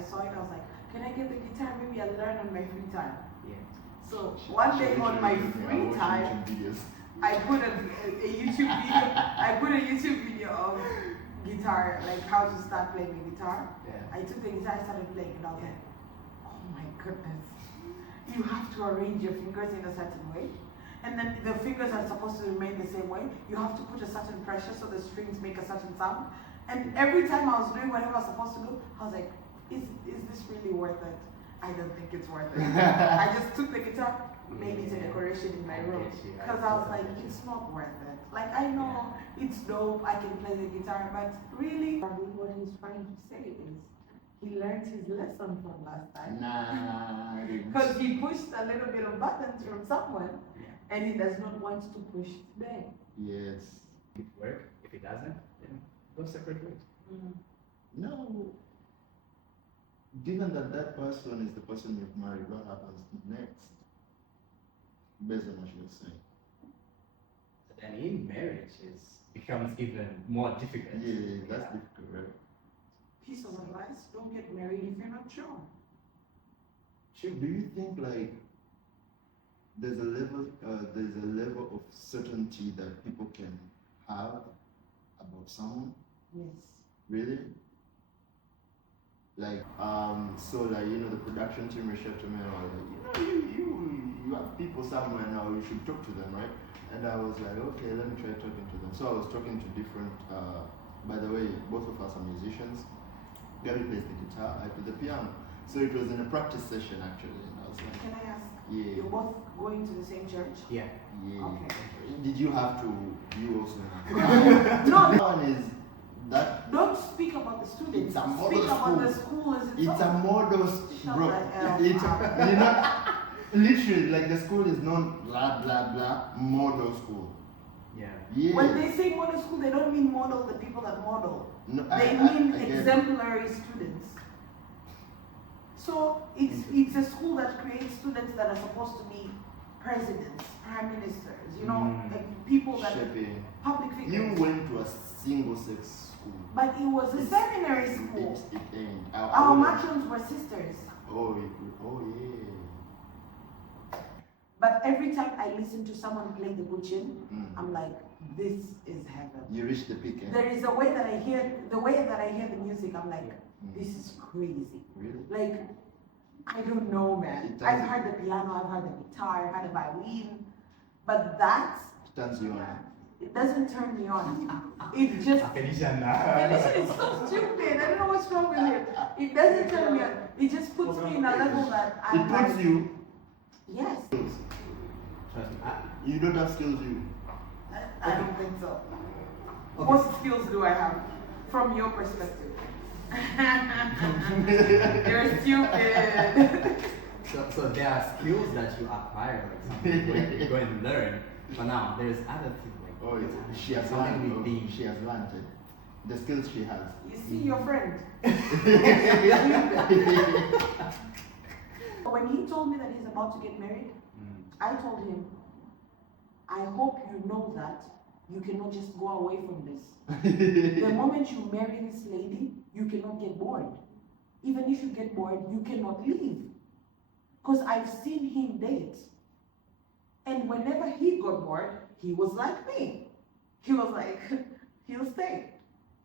I saw it, I was like, can I get the guitar? Maybe I'll learn on my free time. Yeah. So one day on my free time, I put a YouTube video. I put a YouTube video of guitar, like how to start playing the guitar. Yeah. I took the guitar, I started playing, and I was like, oh my goodness. You have to arrange your fingers in a certain way. And then the fingers are supposed to remain the same way. You have to put a certain pressure so the strings make a certain sound. And every time I was doing whatever I was supposed to do, I was like, is this really worth it? I don't think it's worth it. I just took the guitar, made it a decoration in my room. Because I was like, it's not worth it. Like, I know it's dope, I can play the guitar, but really, what he's trying to say is, he learned his lesson from last time. Nah. Because he pushed a little bit of buttons from someone, and he does not want to push today. Yes. If it work, if it doesn't, then go separate ways. No. Given that that person is the person you've married, what happens next? Based on what you're saying. Then in marriage, it becomes even more difficult. Yeah, that's difficult, right? Piece of advice, don't get married if you're not sure. Do you think like there's a level of certainty that people can have about someone? Yes. Really? Like so like the production team reached out to me and was like, you have people somewhere now, you should talk to them, right? And I was like, okay, let me try talking to them. So I was talking to different by the way, both of us are musicians. Gabby plays the guitar, I play the piano. So it was in a practice session actually, and I was like, can I ask? Yeah. You're both going to the same church? Yeah. Yeah. Okay. Did you have to? You also? No. One is that. Don't speak about the students. It's a model speak school. about the school as It's a model, bro. Literally, like the school is known blah blah blah model school. Yeah. Yeah. When they say model school, they don't mean model the people that model. No, They mean exemplary students. So it's a school that creates students that are supposed to be presidents, prime ministers, like people that Shaping. public figures. You went to a single sex school. But it was a seminary school. It ain't. Our matrons were sisters. Oh yeah. But every time I listen to someone play the guchin, I'm like, this is heaven. You reached the peak. There is a way that I hear the music, I'm like, this is crazy. Really? Like, I don't know, man. I've heard the piano, I've heard the guitar, I've heard the violin, but that turns you on. It doesn't turn me on. It just Felicia is so stupid. I don't know what's wrong with it. It doesn't turn me on. It just puts me in a level that It puts you. Yes. Skills. Trust me. You don't have skills, you. I don't think so. Okay. What skills do I have from your perspective? You're stupid. So there are skills that you acquire, like something when you go and learn. But now there's other things like She has learned. She has learned it. The skills she has. You see your friend. When he told me that he's about to get married, I told him, I hope you know that you cannot just go away from this. The moment you marry this lady, you cannot get bored. Even if you get bored, you cannot leave. Because I've seen him date. And whenever he got bored, he was like me. He was like, he'll stay.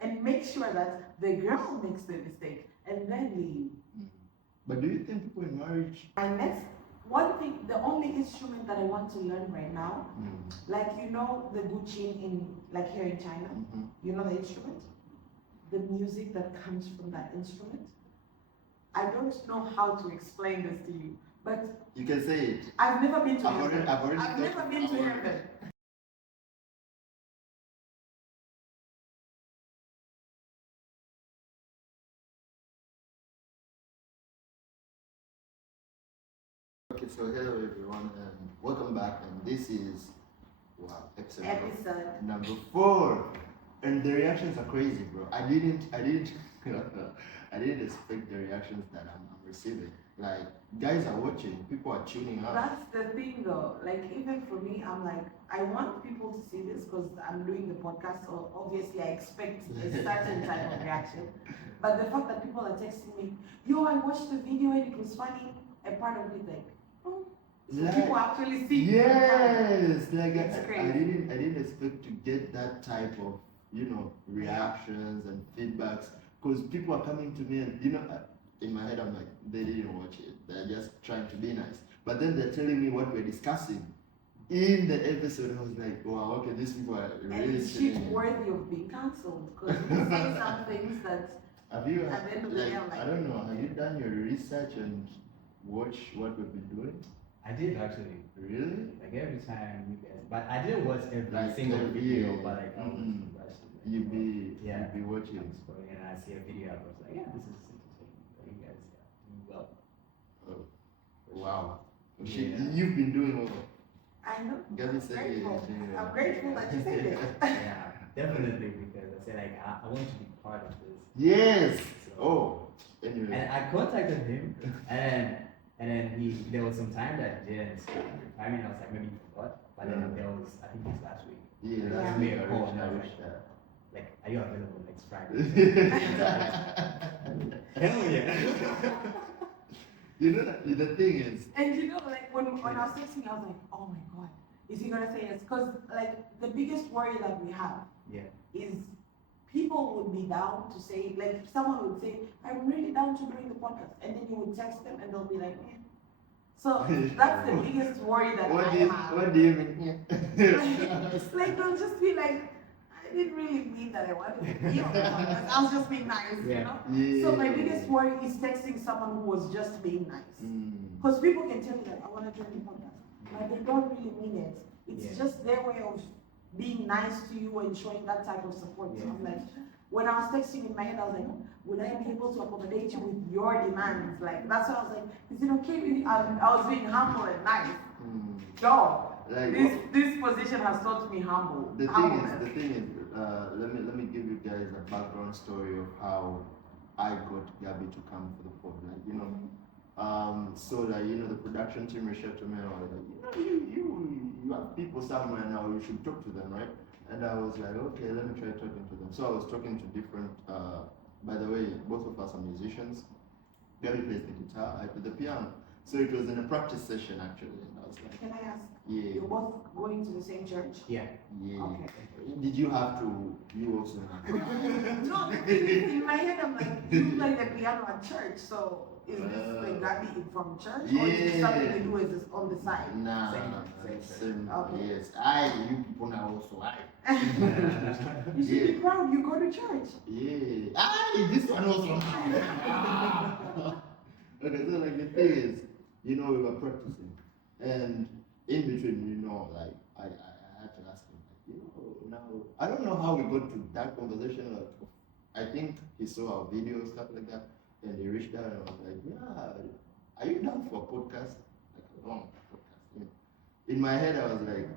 And make sure that the girl makes the mistake and then leave. But do you think people in marriage? And next, one thing, the only instrument that I want to learn right now, like the guqin in, like here in China, you know the instrument? The music that comes from that instrument. I don't know how to explain this to you, but you can say it. I've never been to I've heaven. already Never been to heaven. Okay, so hello everyone and welcome back, and this is episode number 4, and the reactions are crazy, bro. I didn't I didn't expect the reactions that I'm receiving. Like, guys are watching, people are tuning up. That's the thing though. Like even for me, I'm like, I want people to see this because I'm doing the podcast, so obviously I expect a certain type of reaction. But the fact that people are texting me, yo, I watched the video and it was funny, a part of me like, oh, so Like, people actually see. yes, like It's I crazy. didn't expect to get that type of, you know, reactions and feedbacks, because people are coming to me and, you know, in my head I'm like, they didn't watch it, they're just trying to be nice, but then they're telling me what we're discussing in the episode. I was like, wow, okay, these people are And really it's tuning shit in. worthy of being cancelled because we say some things that Have you, at the end of the like, day I'm like, I don't know, have you done your research and watch what we've been doing? I did actually. Really? Like every time you guys, but I didn't watch every Like, single every- video, yeah. but like I was Mhm. watching. Like, You'd be watching. I'm scrolling and I see a video. I was like, yeah, this is interesting. Like, you guys do well. Oh, wow. Yeah. You've been doing well. I know. Gabby I'm said grateful. yeah. I'm grateful that you said it. Yeah, definitely because I said like I want to be part of this. Yes. So, Oh, anyway. And I contacted him, and then there was some time that he didn't reply me, and I was like maybe he forgot. But then there was, I think it was last week. Yeah, Yeah. last Me week a I call reached and I was out. like, are you available next Friday? Hell yeah. You know, the thing is, And you know, like when I was texting, I was like, oh my god, is he gonna say yes? Because like the biggest worry that we have Yeah. is people would be down to say, like someone would say, I'm really down to doing the podcast, and then you would text them and they'll be like, eh. So that's the biggest worry that what I do you, have. what do you mean? Like they'll just be like, I didn't really mean that I wanted to be on the podcast. I was just being nice, you know? Yeah. So my biggest worry is texting someone who was just being nice. Mm. Because people can tell you that I want to join the podcast, but they don't really mean it. It's just their way of being nice to you and showing that type of support. So I'm like, when I was texting in my head, I was like, would I be able to accommodate you with your demands? Like, that's why I was like, is it okay with you? I was being humble and nice. Yo, Like, this position has taught me humble. The humbleness. thing is, let me give you guys a background story of how I got Gabby to come for the pod. Like, you know, so that, you know, the production team reached out to me and I was like, you know, you have people somewhere now, you should talk to them, right? And I was like, okay, let me try talking to them. So I was talking to different, by the way, both of us are musicians. Gabby plays the guitar, I play the piano. So it was in a practice session actually, and I was like, Can I ask? yeah, You're both going to the same church? Yeah. yeah. Okay. Did you have to, you also have to? No, the thing is, in my head, I'm like, you play the piano at church, so is this like Gabby from church? Or is it something you do is on the side? Nah, Same. Okay. yes. You people now also, You should be proud you go to church. yeah. This one also. Okay, so like the thing is, you know, we were practicing, and in between, you know, like I had to ask him, like, you know, now I don't know how we got to that conversation. Like, I think he saw our video stuff like that, and he reached out and was like, yeah, are you down for a podcast? Like a long podcast. You know? In my head, I was like,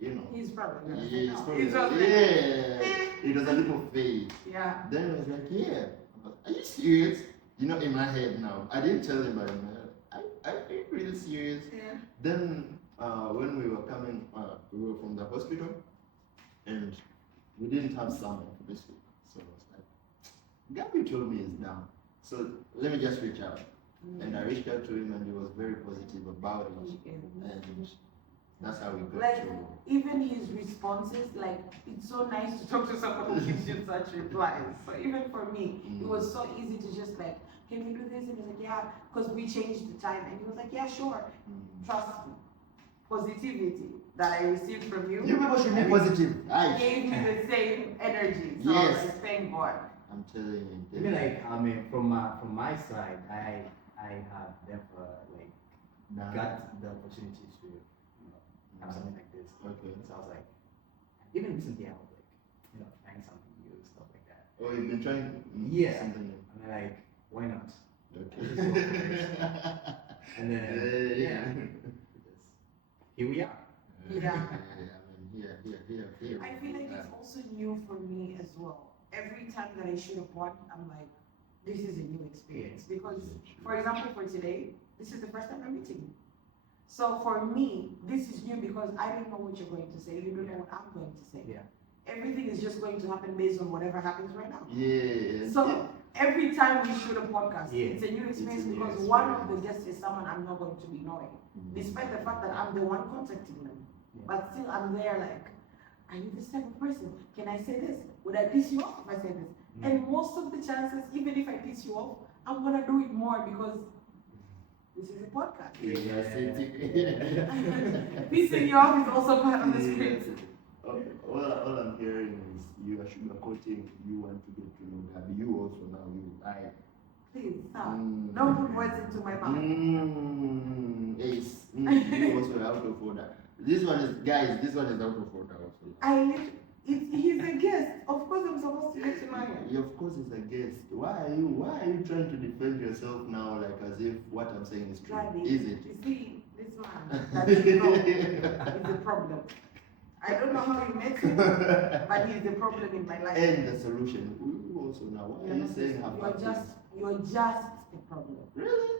you know, He's probably gonna say yeah, no. it's probably He's like, probably yeah. It was a little fake. Yeah. Then I was like, yeah. I was, are you serious? You know, in my head now. I didn't tell him, but in my head, are you really serious? Yeah. Then when we were coming, we were from the hospital, and we didn't have someone for this week. So I was like, Gabby told me he's down. So let me just reach out. And I reached out to him, and he was very positive about it. And that's how we got Like, to. even his responses, like, it's so nice to talk to someone who gives you such replies. So even for me, it was so easy to just like, can we do this? And he was like, yeah, because we changed the time. And he was like, yeah, sure. Trust me. Positivity that I received from you. You people should be positive. Gave me the same energy. So I was like, thank God. I'm telling you. Even like, I mean, from my side, I have never like got the opportunity to, you know, have something like this. Okay. So I was like, even recently I was like, you know, trying something new, stuff like that. Oh, you've been trying something new. And I'm like, why not? Okay. And then here we are. Yeah. I mean, here. I feel like it's also new for me as well. Every time that I shoot a pod, I'm like, this is a new experience. Because, for example, for today, this is the first time I'm meeting you. So for me, this is new because I don't know what you're going to say. You don't know what I'm going to say. Yeah. Everything is just going to happen based on whatever happens right now. Yeah. So every time we shoot a podcast, Yeah. it's a new experience It's a new because experience. one of the guests is someone I'm not going to be knowing, despite the fact that I'm the one contacting them. Yeah. But still, I'm there like, are you this type of person? Can I say this? Would I piss you off if I say this? And most of the chances, even if I piss you off, I'm gonna do it more because this is a podcast. Pissing you off is also part of the script. All I'm hearing is you are sugarcoating. You want to get to know Gabby. You also now I. Please stop. Don't put words into my mouth. Ace. You also out of order. This one is out of order also. He's a guest. Of course, I'm supposed to get to know him. Yeah, of course, he's a guest. Why are you trying to defend yourself now, like as if what I'm saying is true? Gabby, Is it? you see, this man that you know is the problem. I don't know how you met him, but he's the problem in my life. And the solution. You also now. Why are you saying how you're just a problem. Really?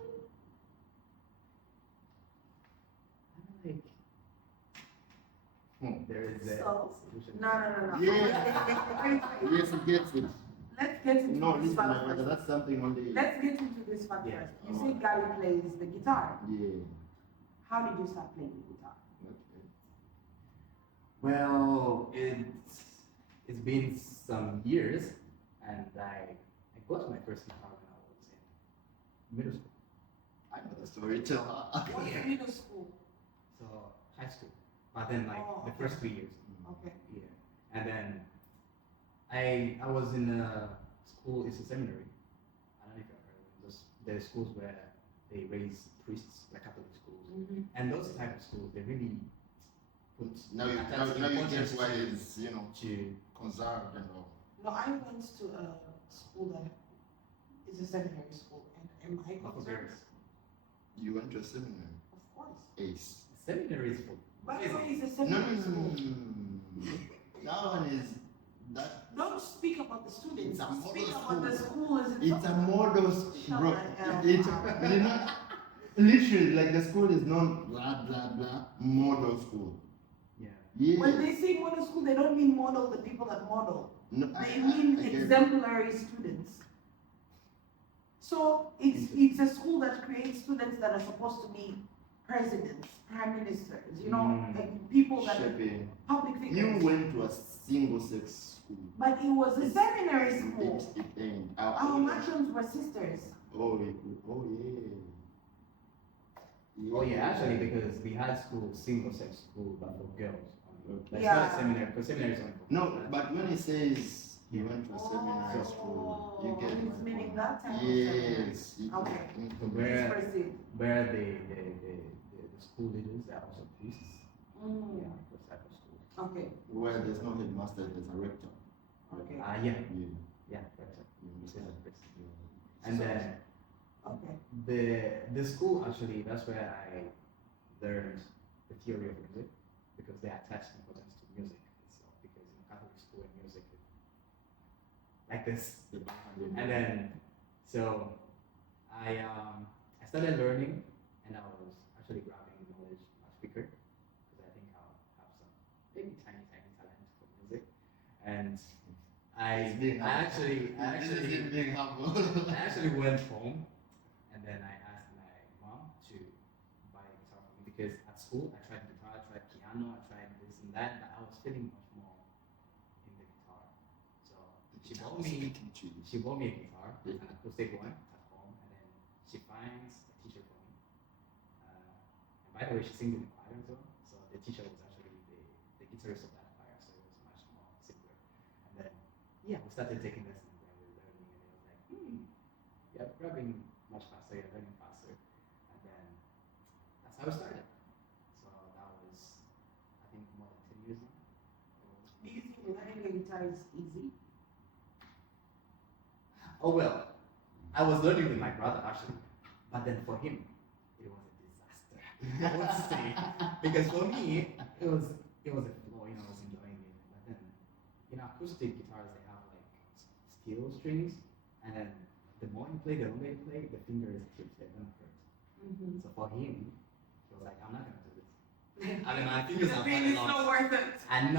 There is a So, solution. no. Yeah. Yes, he gets it. Let's get into No, this listen, fact my brother, first. that's something on the. Let's get into this fact Yeah. first. You say Gary plays the guitar. Yeah. How did you start playing the guitar? Okay. Well, it's been some years, and I got my first guitar when I was in middle school. I know the storyteller. What's Yeah. middle school? So high school, but then like Oh, the okay. first 3 years. Okay. Yeah, and then I was in a school. It's a seminary. I don't know if you've heard of those. The schools where they raise priests, like Catholic schools, and those type of schools they really put Now you importance get why to- it's to conserved and all. No, I went to a school that is a seminary school, and am I Not for concerned? girls. You went to a seminary. Of course. Ace. Seminary is for By the way, it's a No, seminary school. That one is that. Don't speak about the students. It's a model Speak about the school. school as It's a model Shut bro. the hell It's up. you know, literally like the school is non blah blah blah model school. yeah. Yeah. When they say model school, they don't mean model the people that model. No, They mean I get it. exemplary students. So it's a school that creates students that are supposed to be presidents, prime ministers, you know, like people that are Shaping. public figures. You went to a single sex school. But it was a seminary school. It ain't. Our matrons were sisters. Oh yeah. Oh yeah, actually, because we had school, single-sex school, but for girls. Like, Yeah. It's not a seminary, because seminary is only for No, girls, right? but when he says he went to a seminary school, you get it's my meaning point. that type of seminary. Yes. Okay. So Please where proceed. the school leaders are also priests. Yeah, those type of schools. Okay. Where there's no headmaster, there's a rector. Okay. Yeah, Yeah. rector. You It's understand? a priest. And then Okay. the school actually, that's where I learned the theory of music, because they attach importance to music itself, because in Catholic school and music is like this. And then so I started learning, and I was actually grabbing knowledge much quicker, because I think I'll have some maybe tiny talent for music. And I actually being humble. I actually went home, and then I asked my mom to buy a guitar for me, because at school I tried guitar, I tried piano, I tried this and that, but I was feeling much more in the guitar. So she bought me a guitar, an acoustic one at home, and then she finds a teacher for me. And by the way, she sings in the choir as well. So the teacher was actually the guitarist of that choir, so it was much more simpler. And then yeah, we started taking lessons and we were learning, and it was like, you're grabbing much faster, you're learning faster. And then that's how it started. So that was, I think, more than 10 years now. Do you think learning the guitar is easy? Oh well, I was learning with my brother actually, but then for him, it was a disaster. I would say, because for me, it was a flow, I was enjoying it. But then, acoustic guitars, they have like steel strings, and then the more you play, the longer you play, the fingers keep getting hurt. So for him, he was like, I'm not gonna do this. I mean, my fingers are Really, falling it's not off. worth it. And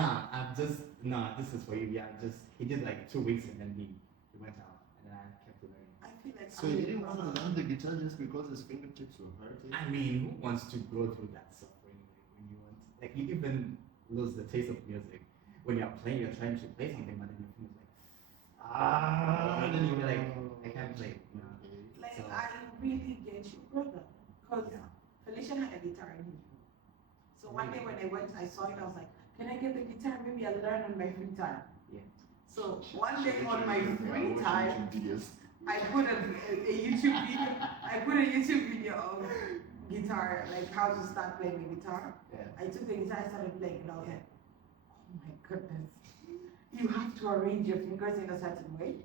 this is for you. Yeah, he did like 2 weeks and then he went out and then I kept learning. I feel like So you didn't want to learn the guitar just because his fingertips were hurting? I mean, who wants to go through that suffering when you want, like, you even lose the taste of music when you're playing, you're trying to play something, but then your fingers like, then you'll be like, I can't play, you know. Like, So- I really get you, brother. Because Yeah. Felicia had a guitar in his room. So one day when I went, I saw it, I was like, can I get the guitar? Maybe I'll learn on my free time. Yeah. So one day on my Watching free time, videos. I put a YouTube video. I put a YouTube video of guitar, like how to start playing the guitar. Yeah. I took the guitar, I started playing, and I was like, oh my goodness. You have to arrange your fingers in a certain way.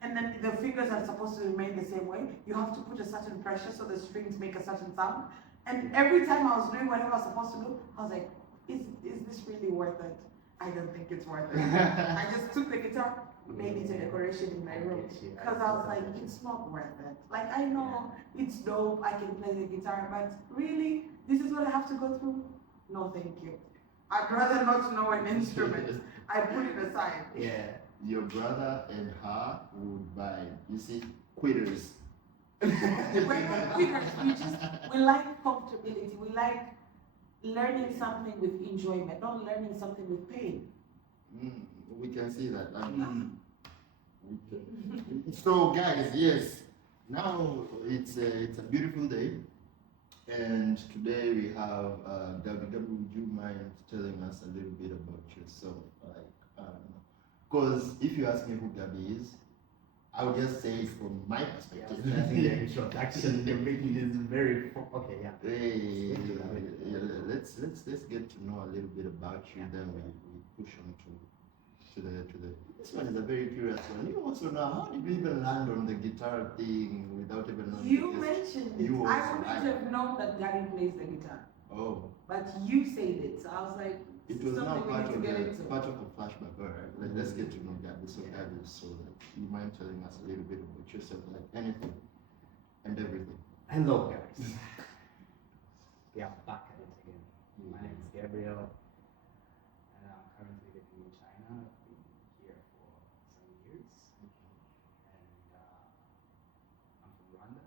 And then the fingers are supposed to remain the same way. You have to put a certain pressure so the strings make a certain sound. And every time I was doing whatever I was supposed to do, I was like, is this really worth it? I don't think it's worth it. I just took the guitar, made it a decoration in my room. Because I was like, it's not worth it. Like, I know it's dope, I can play the guitar, but really, this is what I have to go through? No, thank you. I'd rather not know an instrument. I put it aside. Yeah. Your brother and her would buy, you see, quitters. We're not quitters, we like comfortability. We like learning something with enjoyment, not learning something with pain. We can see that. So guys, yes, now it's a beautiful day, and today we have Gabby. Gabby, would you mind telling us a little bit about yourself? Because if you ask me who Gabby is, I would just say from my perspective. I think the introduction you're making is very okay. Yeah. Hey, let's get to know a little bit about you. Then we push on to the. This one is a very curious one. You also know, how did you even land on the guitar thing without even knowing? You this? mentioned it. You I also wouldn't have known that Daddy plays the guitar. Oh, But you said it, so I was like, it was now something we part need to of get the into. flashback. All right, let's get to know Gabby. So Gabby, so you mind telling us a little bit about yourself, like anything and everything? Hello, guys. We are back at it again. My name is Gabriel, and I'm currently living in China. I've been here for some years, and I'm from Rwanda.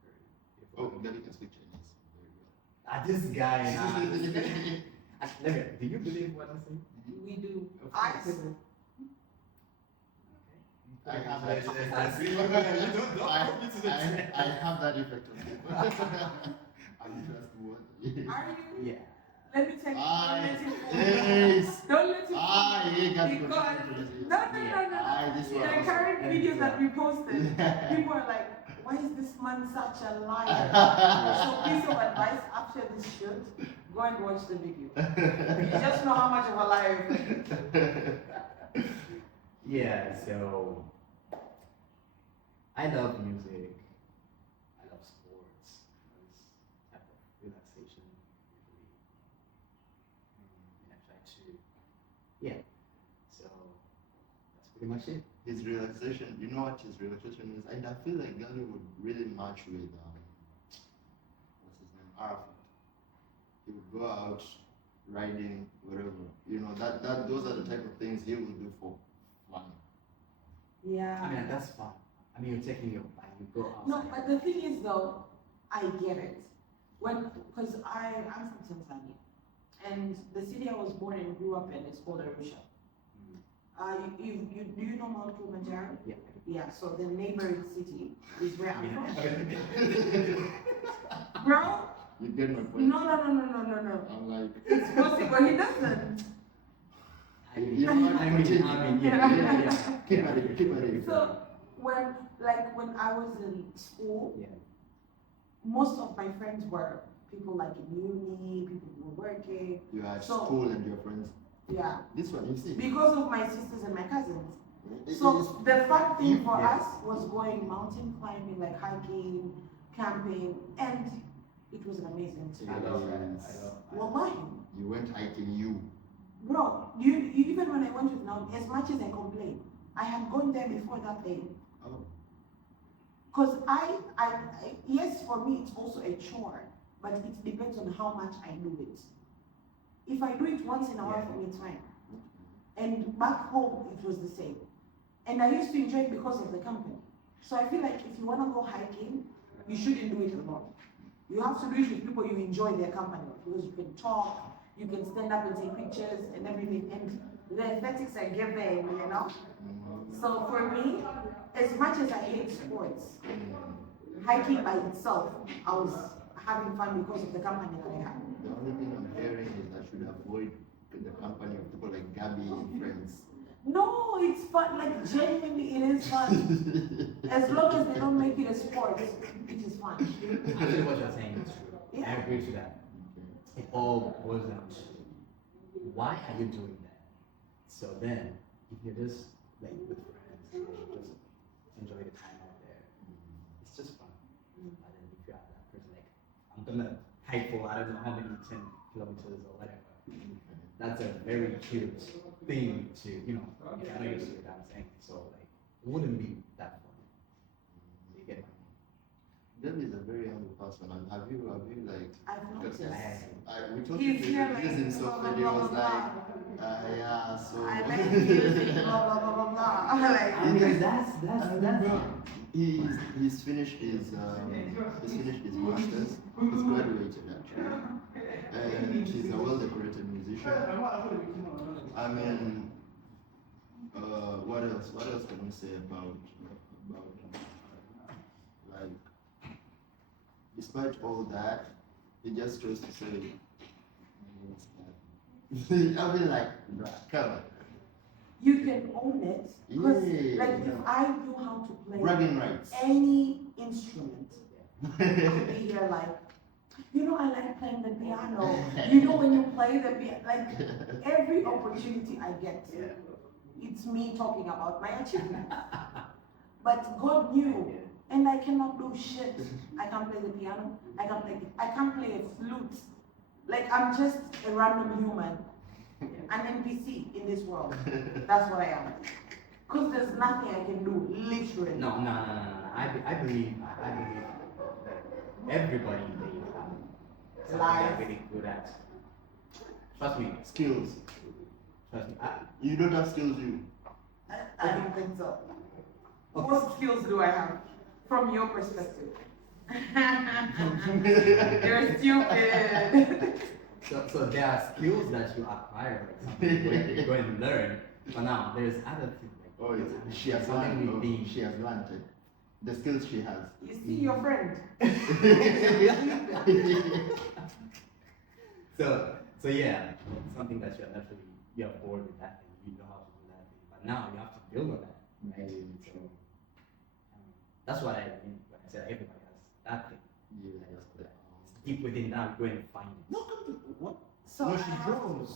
Very beautiful. Oh, Gabby can speak Chinese very well. This guy. Do you believe what I say? We do. Of I course. I have that. I I have that effect on you. I'm trustworthy. Are you? Yeah. Let me take Yes. Don't let him Yeah, Gabby. Because no. This The one. current video that we posted, people are like, why is this man such a liar? So piece of advice after this shoot, go and watch the video. You just know how much of a liar. Yeah, so I love music. I love sports. This type of relaxation usually. And I try to, yeah. So that's pretty much it. His relaxation, you know what his relaxation is? And I feel like Gabby would really match with, what's his name, Arafat. He would go out riding, wherever. You know, those are the type of things he will do for fun. Yeah. I mean, that's fun. I mean, you're taking your bike, you go outside. No, but the thing is though, I get it. Because I'm from Tanzania, and the city I was born and grew up in is called Arusha. Do you know Mount Kilimanjaro? Yeah. Yeah, so the neighboring city is where I'm from. Bro? You get my point? No. I'm like, It's possible, he doesn't. I mean, yeah. keep at it. So, when I was in school, Yeah. most of my friends were people like in uni, people who were working. You are at So- school and your friends. Yeah. This one, you see. Because of my sisters and my cousins. It So is- the fun thing for Yeah. us was going mountain climbing, like hiking, camping, and it was an amazing I experience. love that. I love that. Wallahi. You went hiking, you. Bro, you even when I went with now, as much as I complained, I had gone there before that day. Oh. Because yes, for me, it's also a chore, but it depends on how much I do it. If I do it once in a while, for me, it's fine. And back home, it was the same. And I used to enjoy it because of the company. So I feel like if you want to go hiking, you shouldn't do it alone. You have to do it with people you enjoy their company with, because you can talk, you can stand up and take pictures and everything. And the aesthetics are given, you know? So for me, as much as I hate sports, hiking by itself, I was having fun because of the company that I have. The only thing I'm hearing is I should avoid the company of people like Gabby and friends. No, it's fun. Like, genuinely, it is fun. As long as they don't make it a sport, it is fun. Actually, what you're saying is true. Yeah. I agree to that. It all boils down to why are you doing that? So then, if you're just like with friends, you just enjoy the time out there, it's just fun. And then if you have that person like, I'm gonna hike for I don't know how many 10 kilometers or whatever. That's a very cute thing to, you know, if you're not used to it, I'm saying. So like, it wouldn't be that fun. You get my Gabby is a very humble person, and have you like? I've noticed. We talked He's to here him like, in so blah, and he blah, was blah, like, blah. yeah, so. I like music, blah, blah, blah, blah, blah. Like, I mean, that's He's finished his masters. He's graduated actually, and he's a well-decorated musician. I mean, what else? What else can we say about like? Despite all that, he just chose to say, I mean, like, bruh, come on. you can own it. Because, Yeah. like, if I know how to play Bragging rights. any instrument, I'll be here like, you know, I like playing the piano. You know, when you play the piano, like, every opportunity I get, it's me talking about my achievement. But God knew, and I cannot do shit. I can't play the piano. I can't play a flute. Like, I'm just a random human, an NPC in this world. That's what I am. Because there's nothing I can do, literally. No. I believe everybody they have something they're really good at. Trust me. Skills. Trust me. You don't have skills, you. I don't think so. Okay. What skills do I have from your perspective? You're stupid. So there are skills that you acquire, like something when you go and learn. But now there's other things like Oh, she has something learned. with being. She has learned it. The skills she has. You see your friend. So yeah, something that you're bored with that thing, you know how to do that thing. But now you have to build on that, right? So that's what I mean when I said everybody has that thing. Yeah. It's deep within that, go and find it. No, come to what? So No, I she have draws.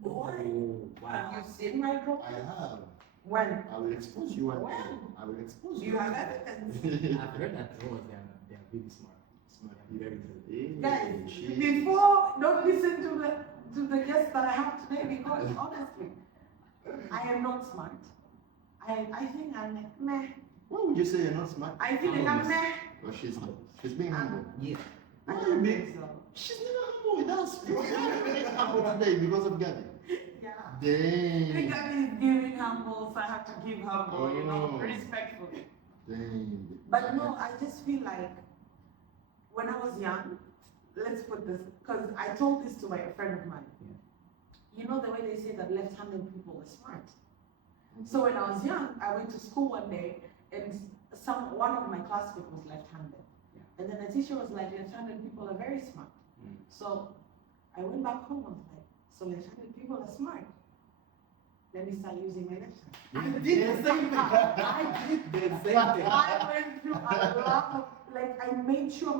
Boy, Oh, wow. have you seen my drawing? I have. When? I will expose you one day. When? I will expose Do Mm. you. you have evidence? I've heard that drawers, they're really smart. Smart. They're very good. Hey, Guys, she- before, don't listen to the guest that I have today, because honestly, I am not smart. I think I'm like, meh. Why would you say you're not smart? I feel like I'm meh. Well, she's being humble. Yeah. I Why don't you think being? so. She's never humble with us. She's humble today because of Gabby. Yeah. I Dang. think Gabby is giving humble, so I have to give humble, you know, Oh. respectfully. Dang. But no, I just feel like when I was young, let's put this, because I told this to a friend of mine. Yeah. You know the way they say that left-handed people are smart. So when I was young, I went to school one day, and one of my classmates was left-handed. Yeah. And then the teacher was like, left-handed people are very smart. Mm. So I went back home and was like, so left-handed people are smart. Let me start using my left hand. I did the same thing. I did the same thing. I went through a lot of, like, I made sure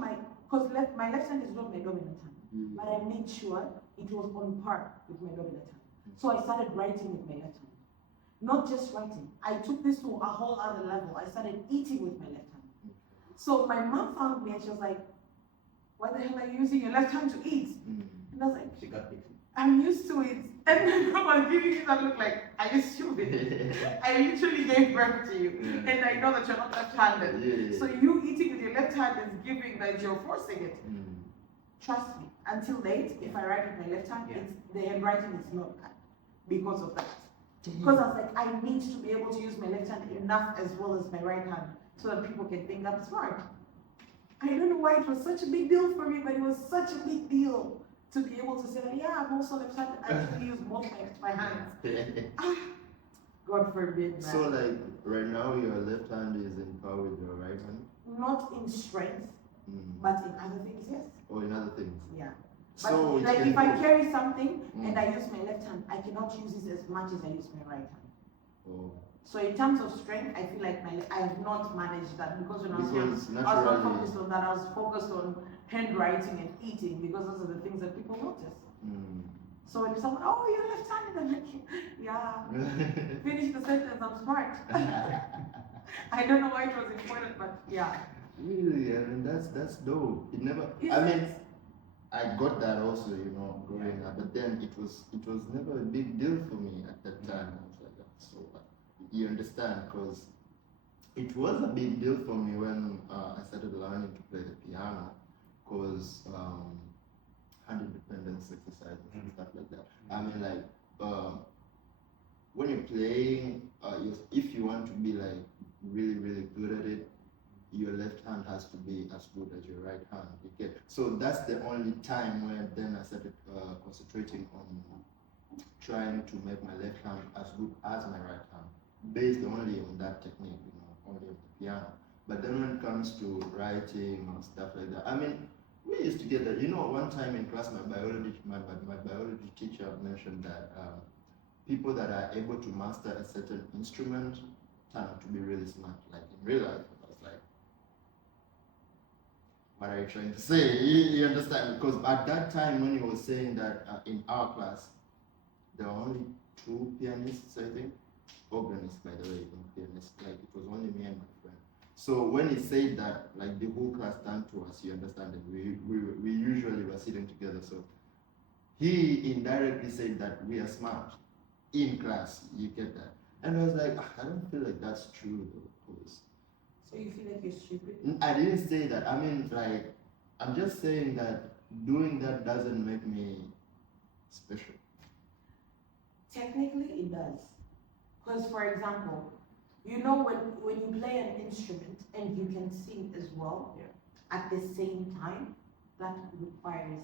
because my left hand is not my dominant hand, but I made sure it was on par with my dominant hand. So I started writing with my left hand. Not just writing. I took this to a whole other level. I started eating with my left hand. So my mom found me and she was like, why the hell are you using your left hand to eat? And I was like, She got it. I'm used to it. And then I was giving you that look like, are you stupid? I literally gave birth to you. Yeah. And I know that you're not left-handed. Yeah. So you eating with your left hand is giving that you're forcing it. Mm. Trust me, until date, if I write with my left hand, Yeah. the handwriting is not bad because of that. Because I was like, I need to be able to use my left hand enough as well as my right hand so that people can think I'm smart. I don't know why it was such a big deal for me, but it was such a big deal to be able to say that, yeah, I'm also left-handed. I actually use both my hands. God forbid, man. So like right now your left hand is in power with your right hand? Not in strength, Mm. but in other things, yes. Or in other things? Yeah. But So like it if I can carry something and Mm. I use my left hand, I cannot use it as much as I use my right hand. Oh. So in terms of strength, I feel like I have not managed that because when I was young, Because I was not naturally focused on that. I was focused on handwriting and eating because those are the things that people notice. Mm. So when someone, oh, you're left-handed, I'm like, yeah, finish the sentence, I'm smart. I don't know why it was important, but yeah. Really, I mean that's dope. It never I mean I got that also, you know, growing up, but then it was never a big deal for me at that time. I was like, so you understand, because it was a big deal for me when I started learning to play the piano, because hand independence exercises and stuff like that. I mean, like when you're playing, if you want to be like really good at it, your left hand has to be as good as your right hand. You get so that's the only time where then I started concentrating on trying to make my left hand as good as my right hand, based only on that technique, you know, only on the piano. But then when it comes to writing and stuff like that, I mean, we used to get that. You know, one time in class, my biology teacher mentioned that people that are able to master a certain instrument turn out to be really smart, like in real life. I was like, what are you trying to say? You understand? Because at that time when he was saying that in our class, there were only 2 pianists, I think. Organists, by the way, not pianists. Like it was only me and my friend. So when he said that, like the whole class turned to us, you understand that we usually were sitting together. So he indirectly said that we are smart in class. You get that? And I was like, I don't feel like that's true though. So you feel like you're stupid? I didn't say that. I mean, like, I'm just saying that doing that doesn't make me special. Technically, it does. Because, for example, you know when you play an instrument and you can sing as well at the same time, that requires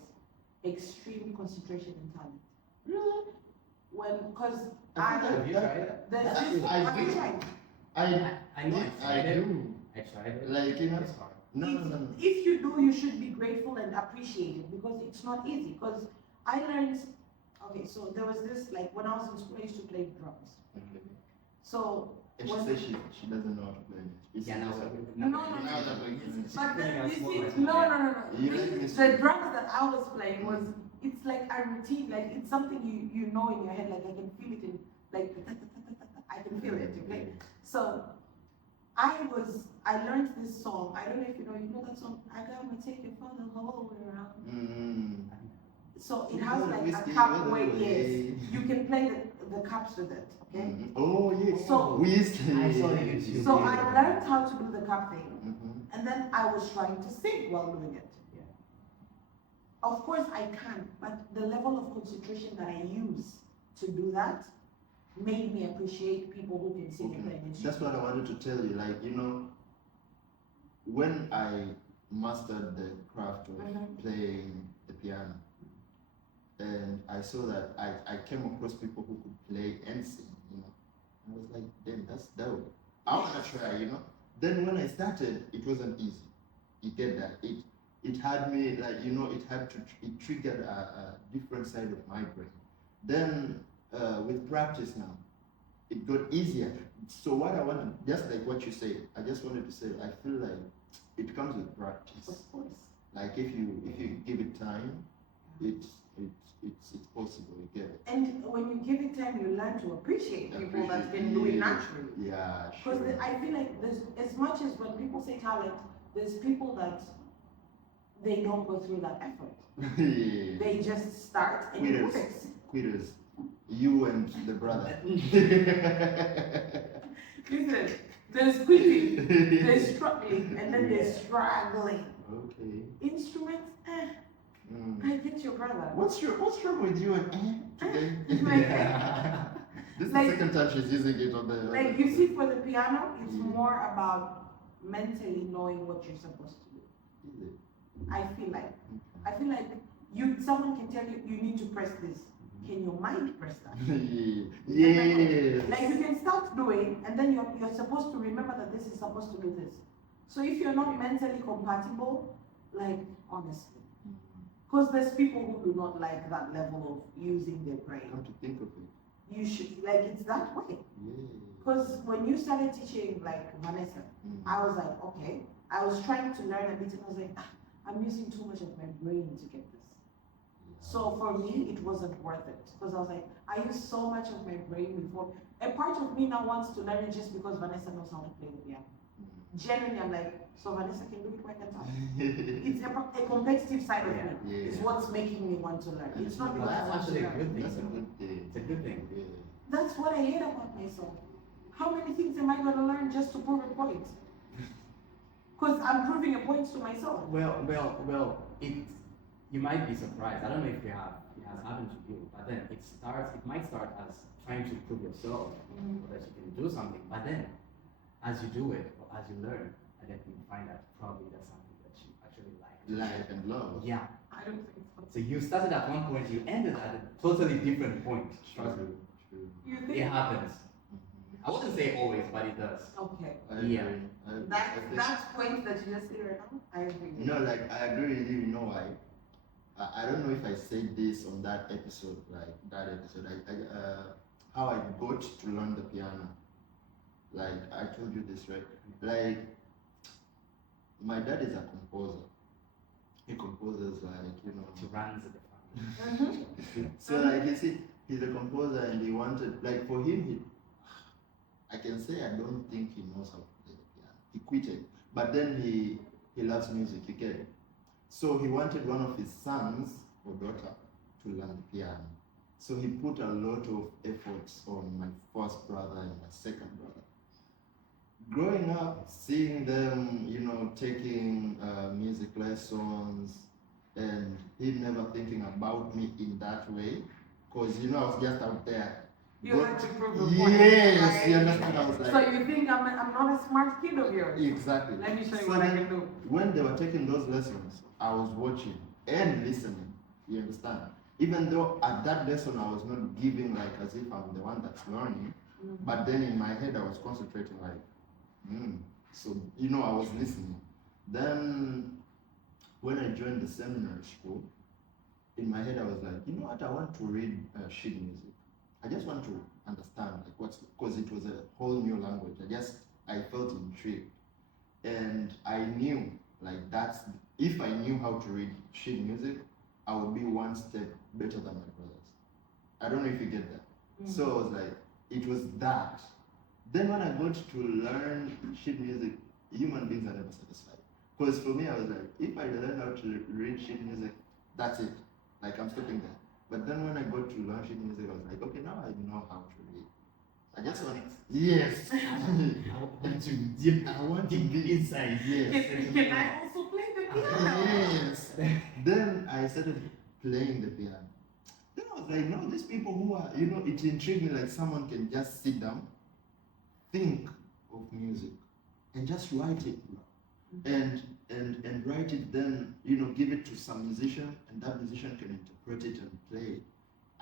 extreme concentration and talent. Really? Because Have you tried it? there's I- this. I Have you do. tried? I know I tried it. do. I tried it. Like, you know, It's hard. no. If you do, you should be grateful and appreciate it because it's not easy. Because I learned, okay, so there was this, like when I was in school, I used to play drums. Okay. So, And she says she doesn't know how to play it. It's Yeah, no, No. but then you see, no. You let me The drums that I was playing was, it's like a routine, like it's something you know in your head, like I can feel it in, like, I can feel it, okay? So, I learned this song, I don't know if you know that song, I gotta take it for the whole way around. Mm. So it has like Whiskey a cup all the way, yes. way. You can play the cups with it, okay? Mhm. Oh yes. So- whiskey. I saw the YouTube. So I learned how to do the cup thing, Mhm. and then I was trying to sing while doing it. Yeah. Of course I can, but the level of concentration that I use to do that made me appreciate people who can sing and play an instrument. That's what I wanted to tell you. Like, you know, when I mastered the craft of Mhm. playing the piano, and I saw that I came across people who could play and sing, you know. I was like, damn, that's dope. I wanna try, you know. Then when I started, it wasn't easy. You get that? It had me like, you know, it triggered a different side of my brain. Then with practice now, it got easier. So what I wanted, just like what you said, I just wanted to say, I feel like it comes with practice. Of course. Like if you give it time, it's possible. You get it. And when you give it time, you learn to appreciate people that can do it naturally. Yeah, Because sure. I feel like there's, as much as when people say talent, there's people that they don't go through that effort. Yeah. They just start and it Quitters. works. Quitters. You and the brother. Listen, there's quitting, there's struggling, and then there's struggling. Okay. Instruments, Mm. I get your brother. What's wrong with you and today? Like, This is like- the second time she's using it on the. like you see, for the piano, it's more about mentally knowing what you're supposed to do. Is it? I feel like someone can tell you need to press this. Can your mind press that? Yes. Like you can start doing, and then you're supposed to remember that this is supposed to do this. So if you're not mentally compatible, like honestly, because there's people who do not like that level of using their brain. Come to think of it. You should, like, it's that way. Yeah. Because when you started teaching, like Vanessa, I was like, okay. I was trying to learn a bit, and I was like, I'm using too much of my brain to get this. So for me, it wasn't worth it, because I was like, I used so much of my brain before. A part of me now wants to learn it just because Vanessa knows how to play the piano. Generally, I'm like, so Vanessa can do it, why can't I? It's a competitive side of me. Yeah. It's what's making me want to learn. It's not Well, because I that's want to actually a learn. good thing. That's a good thing. It's a good thing. Yeah. That's what I hate about myself. How many things am I going to learn just to prove a point? Because I'm proving a point to myself. Well, you might be surprised. I don't know if it has happened to you, but then it might start as trying to prove yourself or that you can do something, but then as you do it or as you learn, and then you find out probably that's something that you actually like. Like and love. Yeah. I don't think so. So you started at one point, you ended at a totally different point. Trust me. True. You It think? happens. I wouldn't say always, but it does. Okay. I agree. Yeah. That point that you just said right now, I agree. No, like I agree with you. You know why? I don't know if I said this on that episode, how I got to learn the piano. Like I told you this, right? Like my dad is a composer. He composes He runs the family. So like you see, he's a composer and he wanted, like for him, I can say I don't think he knows how to play the piano. He quitted, but then he loves music. You get it? So he wanted one of his sons or daughter to learn the piano. So he put a lot of efforts on my first brother and my second brother. Growing up, seeing them, taking music lessons, and him never thinking about me in that way, because I was just out there. You had to prove the point. Yes, Right? you understand? I was like, So you think I'm not a smart kid of yours? exactly. Let me show you So what I then, can do. when they were taking those lessons, I was watching and listening. You understand? Even though at that lesson I was not giving like as if I'm the one that's learning, but then in my head I was concentrating like, so I was listening. Then when I joined the seminary school, in my head I was like, you know what? I want to read sheet music. I just want to understand like because it was a whole new language. I felt intrigued, and I knew like if I knew how to read sheet music, I would be one step better than my brothers. I don't know if you get that. So I was like, it was that. Then when I got to learn sheet music, human beings are never satisfied. Because for me, I was like, if I learn how to read sheet music, that's it. Like I'm stopping there. But then when I got to learn sheet music, I was like, okay, now I know how to read. I just want yes. I want to be inside. Yes. Can I also play the piano? Yes. Then I started playing the piano. Then I was like, no, these people who are, it intrigued me like someone can just sit down, think of music, and just write it. And write it, then give it to some musician, and that musician can interpret it and play it.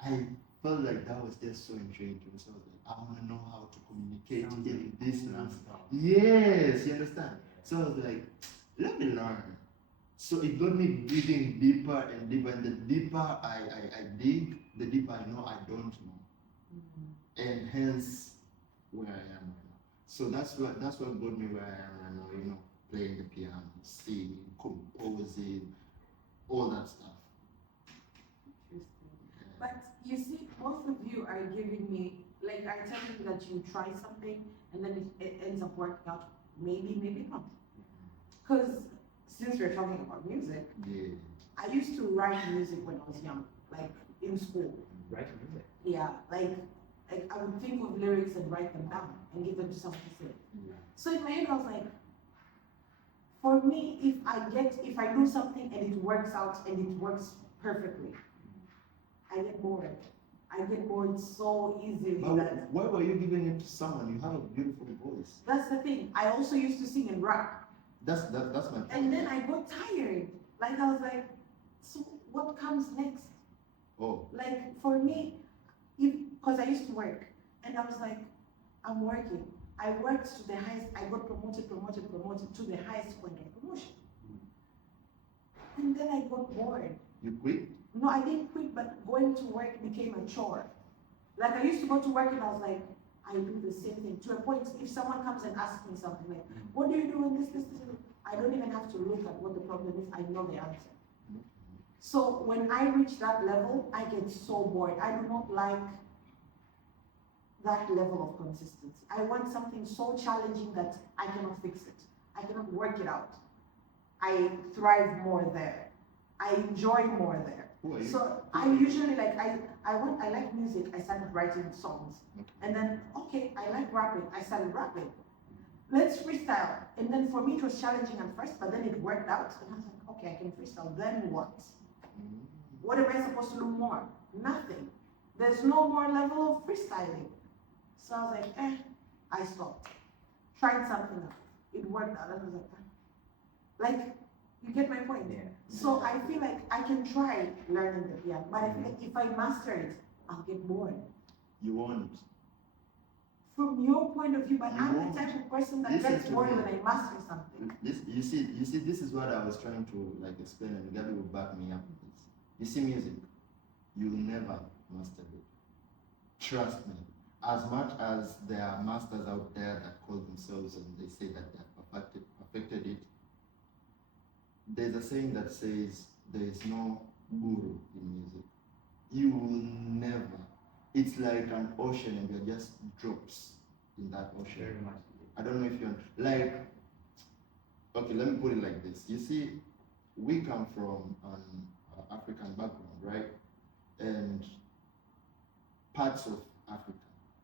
I felt like that was just so intriguing to me. So I was like, I want to know how to communicate in this language. Yes, you understand? So I was like, let me learn. So it got me digging deeper and deeper, and the deeper I dig, the deeper I know I don't know. And hence where I am right now. So that's what got me where I am right now, playing the piano, singing, composing, all that stuff. But you see, both of you are giving me, like, are telling me that you try something and then it ends up working out. Maybe, maybe not. Because since we're talking about music, Yeah. I used to write music when I was young, like in school. Write music. Yeah, like I would think of lyrics and write them down and give them to someone to sing. Yeah. So in my head I was like, for me, if I do something and it works out and it works perfectly, I get bored. I get bored so easily that Why were you giving it to someone? You have a beautiful voice. that's the thing. I also used to sing and rap. That's my point. And then I got tired. Like I was like, so what comes next? Oh. Like for me, because I used to work, and I was like, I'm working. I worked to the highest. I got promoted to the highest point of promotion. And then I got bored. You quit? No, I didn't quit, but going to work became a chore. Like I used to go to work and I was like, I do the same thing. To a point, if someone comes and asks me something like, what do you do in this, I don't even have to look at what the problem is. I know the answer. So when I reach that level, I get so bored. I do not like that level of consistency. I want something so challenging that I cannot fix it. I cannot work it out. I thrive more there. I enjoy more there. So I usually I like music. I started writing songs. And then, okay, I like rapping. I started rapping. Let's freestyle. And then for me, it was challenging at first, but then it worked out. And I was like, okay, I can freestyle. Then what? What am I supposed to do more? Nothing. There's no more level of freestyling. So I was like, I stopped. Tried something else. It worked out. I was like, you get my point? Yeah. So I feel like I can try learning the piano, but I feel like if I master it, I'll get bored. You won't. From your point of view, but You I'm won't. the type of person that Listen gets to bored me. when I master something. You see, this is what I was trying to explain, and Gabby will back me up with this. You see, music, you'll never master it. Trust me. As much as there are masters out there that call themselves and they say that they have perfected it, there's a saying that says there is no guru in music. You will never. It's like an ocean and you're just drops in that ocean. Very much. I don't know if you're like, okay, let me put it like this. You see, we come from an African background, right? And parts of Africa.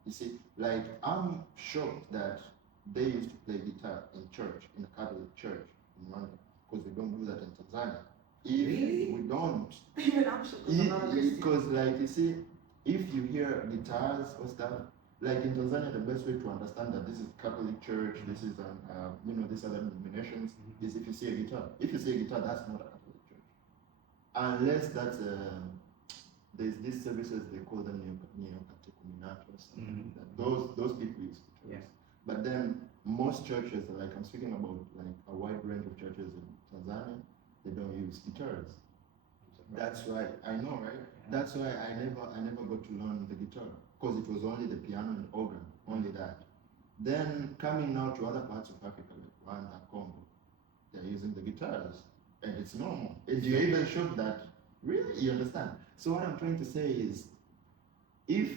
You see, like I'm shocked that they used to play guitar in church, in a Catholic church in Rwanda, because we don't do that in Tanzania. If Really? we don't, Even I'm sure because I'm not a Christian. because like you see, if you hear guitars or stuff, like in Tanzania, the best way to understand that this is Catholic church, this is these other denominations, is if you see a guitar. If you see a guitar, that's not a Catholic church, unless that's there's these services they call them neo-catechumenate or something like that. Those people use guitars. Yes. But then most churches, like I'm speaking about like a wide range of churches in Tanzania, they don't use guitars. That's why I know, right? That's why I never got to learn the guitar, because it was only the piano and organ, only that. Then coming now to other parts of Africa, like Rwanda, Congo, they're using the guitars, and it's normal. And you're even shocked that, really, you understand? So what I'm trying to say is, if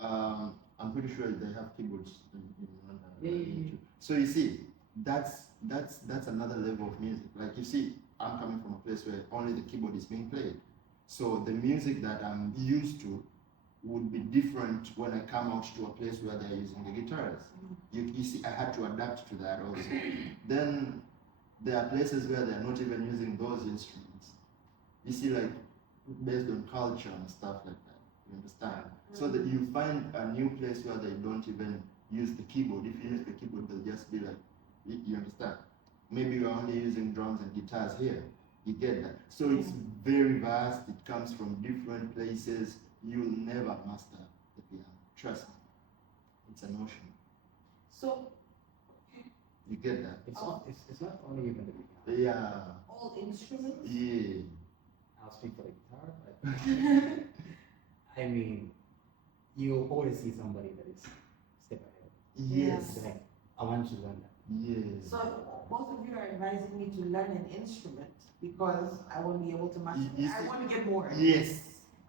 I'm pretty sure they have keyboards in Rwanda. Yeah. So you see, that's another level of music. Like you see, I'm coming from a place where only the keyboard is being played. So the music that I'm used to would be different when I come out to a place where they're using the guitars. You see, I had to adapt to that also. Then there are places where they're not even using those instruments. You see, like based on culture and stuff like that. You understand? So that you find a new place where they don't even use the keyboard. If you use the keyboard, they'll just be like, you understand? Maybe you're only using drums and guitars here. You get that? So it's very vast. It comes from different places. You'll never master the piano. Trust me. It's an ocean. So You get that? It's not only even the guitar. Yeah. all instruments? Yeah. I'll speak for the guitar, but I mean, you always see somebody that is step ahead. Yes. It's like, I want you to learn that. Yes. So both of you are advising me to learn an instrument because I won't be able to master it. You I see- want to get bored. Yes.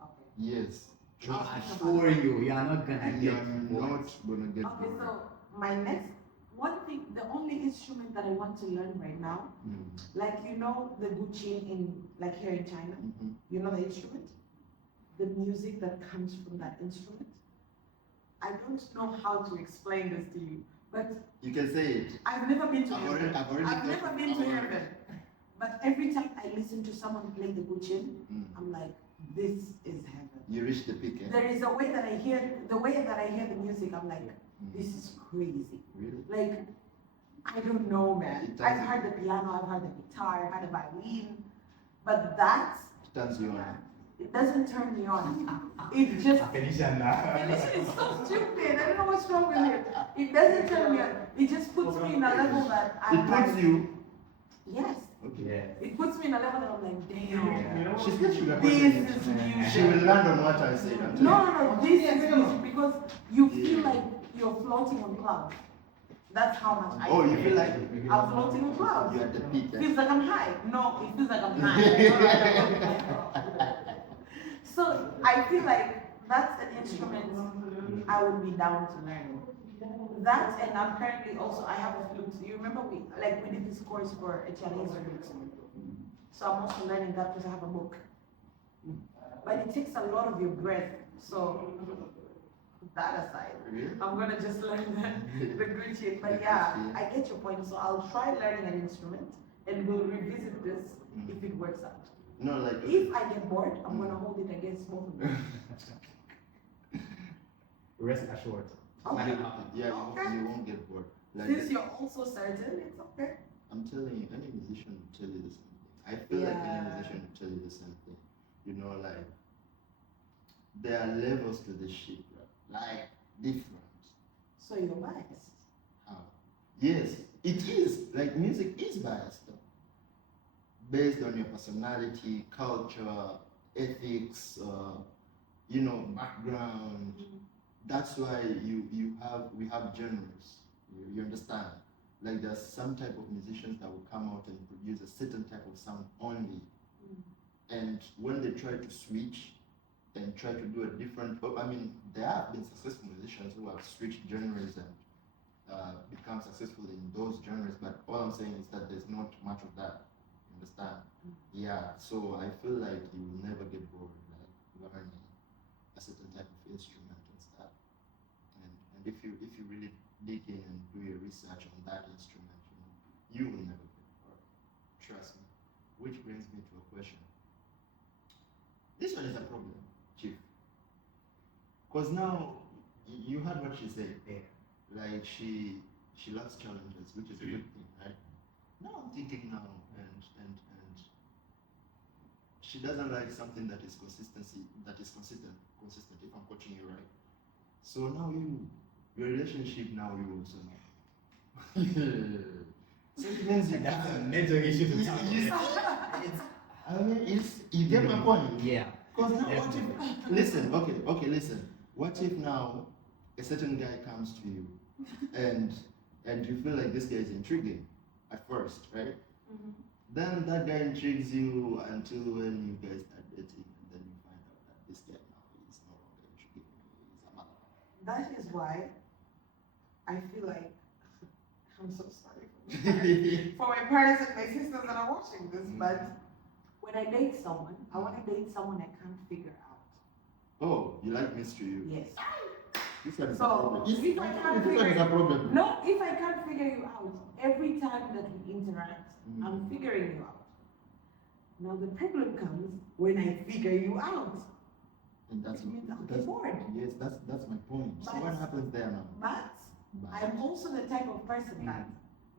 Okay. Yes. I assure you, you are not gonna You're get not bored. gonna get Okay, bored. so my next one thing, the only instrument that I want to learn right now, like you know the guqin in like here in China, Mhm. you know the instrument? the music that comes from that instrument. I don't know how to explain this to you, but You can say it. I've never been to I've heaven. already I've never thought- been I've to already- heaven. But every time I listen to someone play the guchin, I'm like, this is heaven. You reach the peak, eh? There is a way that I hear the music, I'm like, this is crazy. Really? Like, I don't know, man. It I've doesn't- heard the piano, I've heard the guitar, I've heard the violin, but that, It turns you on. it doesn't turn me on. It just, Felicia now. Felicia is so stupid. I don't know what's wrong with it. It doesn't turn me on. It just puts me in a level that I'm It puts like, you. yes. Okay. Yeah. It puts me in a level that I'm like, damn. She's good sugar. This is music. She will land on what I said. I'm telling No, this is music because you feel like you're floating on clouds. That's how much I Oh, you feel like I'm floating on clouds. you're at the peak. Eh? Feels like I'm high. No, it feels like I'm high. So I feel like that's an instrument I would be down to learn. That, and apparently also I have a flute. You remember we did this course for a Chinese flute. So I'm also learning that because I have a book. But it takes a lot of your breath. So that aside, Really? I'm gonna just learn the good shit. But yeah, I get your point. So I'll try learning an instrument and we'll revisit this if it works out. No, like If I get bored, I'm gonna hold it against both of them. Rest assured. Okay. yeah, Okay. you won't get bored. Like Since you're also certain, it's okay. I'm telling you, any musician will tell you the same thing. I feel like any Yeah. musician will tell you the same thing. You know, like there are levels to this shit, bro. Like different. So you're biased. How? Yes, it is. Like music is biased, though. Based on your personality, culture, ethics, background. That's why we have genres. You understand? Like there's some type of musicians that will come out and produce a certain type of sound only. And when they try to switch and try to do a different, there have been successful musicians who have switched genres and become successful in those genres, but all I'm saying is that there's not much of that. You understand? Yeah, so I feel like you will never get bored like learning a certain type of instrument and stuff. And if you really dig in and do your research on that instrument, you will never get bored. Trust me. Which brings me to a question. This one is a problem, Chief. Because now you heard what she said. Yeah. Like she loves challenges, which is a good thing, right? Now I'm thinking now and she doesn't like something that is consistent, if I'm coaching you right. So now your relationship now you also know. So it means you That's a major issue to talk about. You get my point? Yeah. Because now what if, listen, okay, listen. What if now a certain guy comes to you and you feel like this guy is intriguing at first, right? Then that guy intrigues you until when you guys start dating, and then you find out that this guy now is no longer intriguing you, he's a motherfucker. That is why I feel like I'm so sorry for my parents and my sisters that are watching this, but when I date someone, I want to date someone I can't figure out. Oh, you like mystery? Yes. This one is So, a problem. if I can't This one is a problem. No, if I can't figure you out, every time that we interact, I'm figuring you out. Now the problem comes when I figure you out. And that's It means I'll get bored. Yes, that's my point. So But- what happens there now? But I'm also the type of person that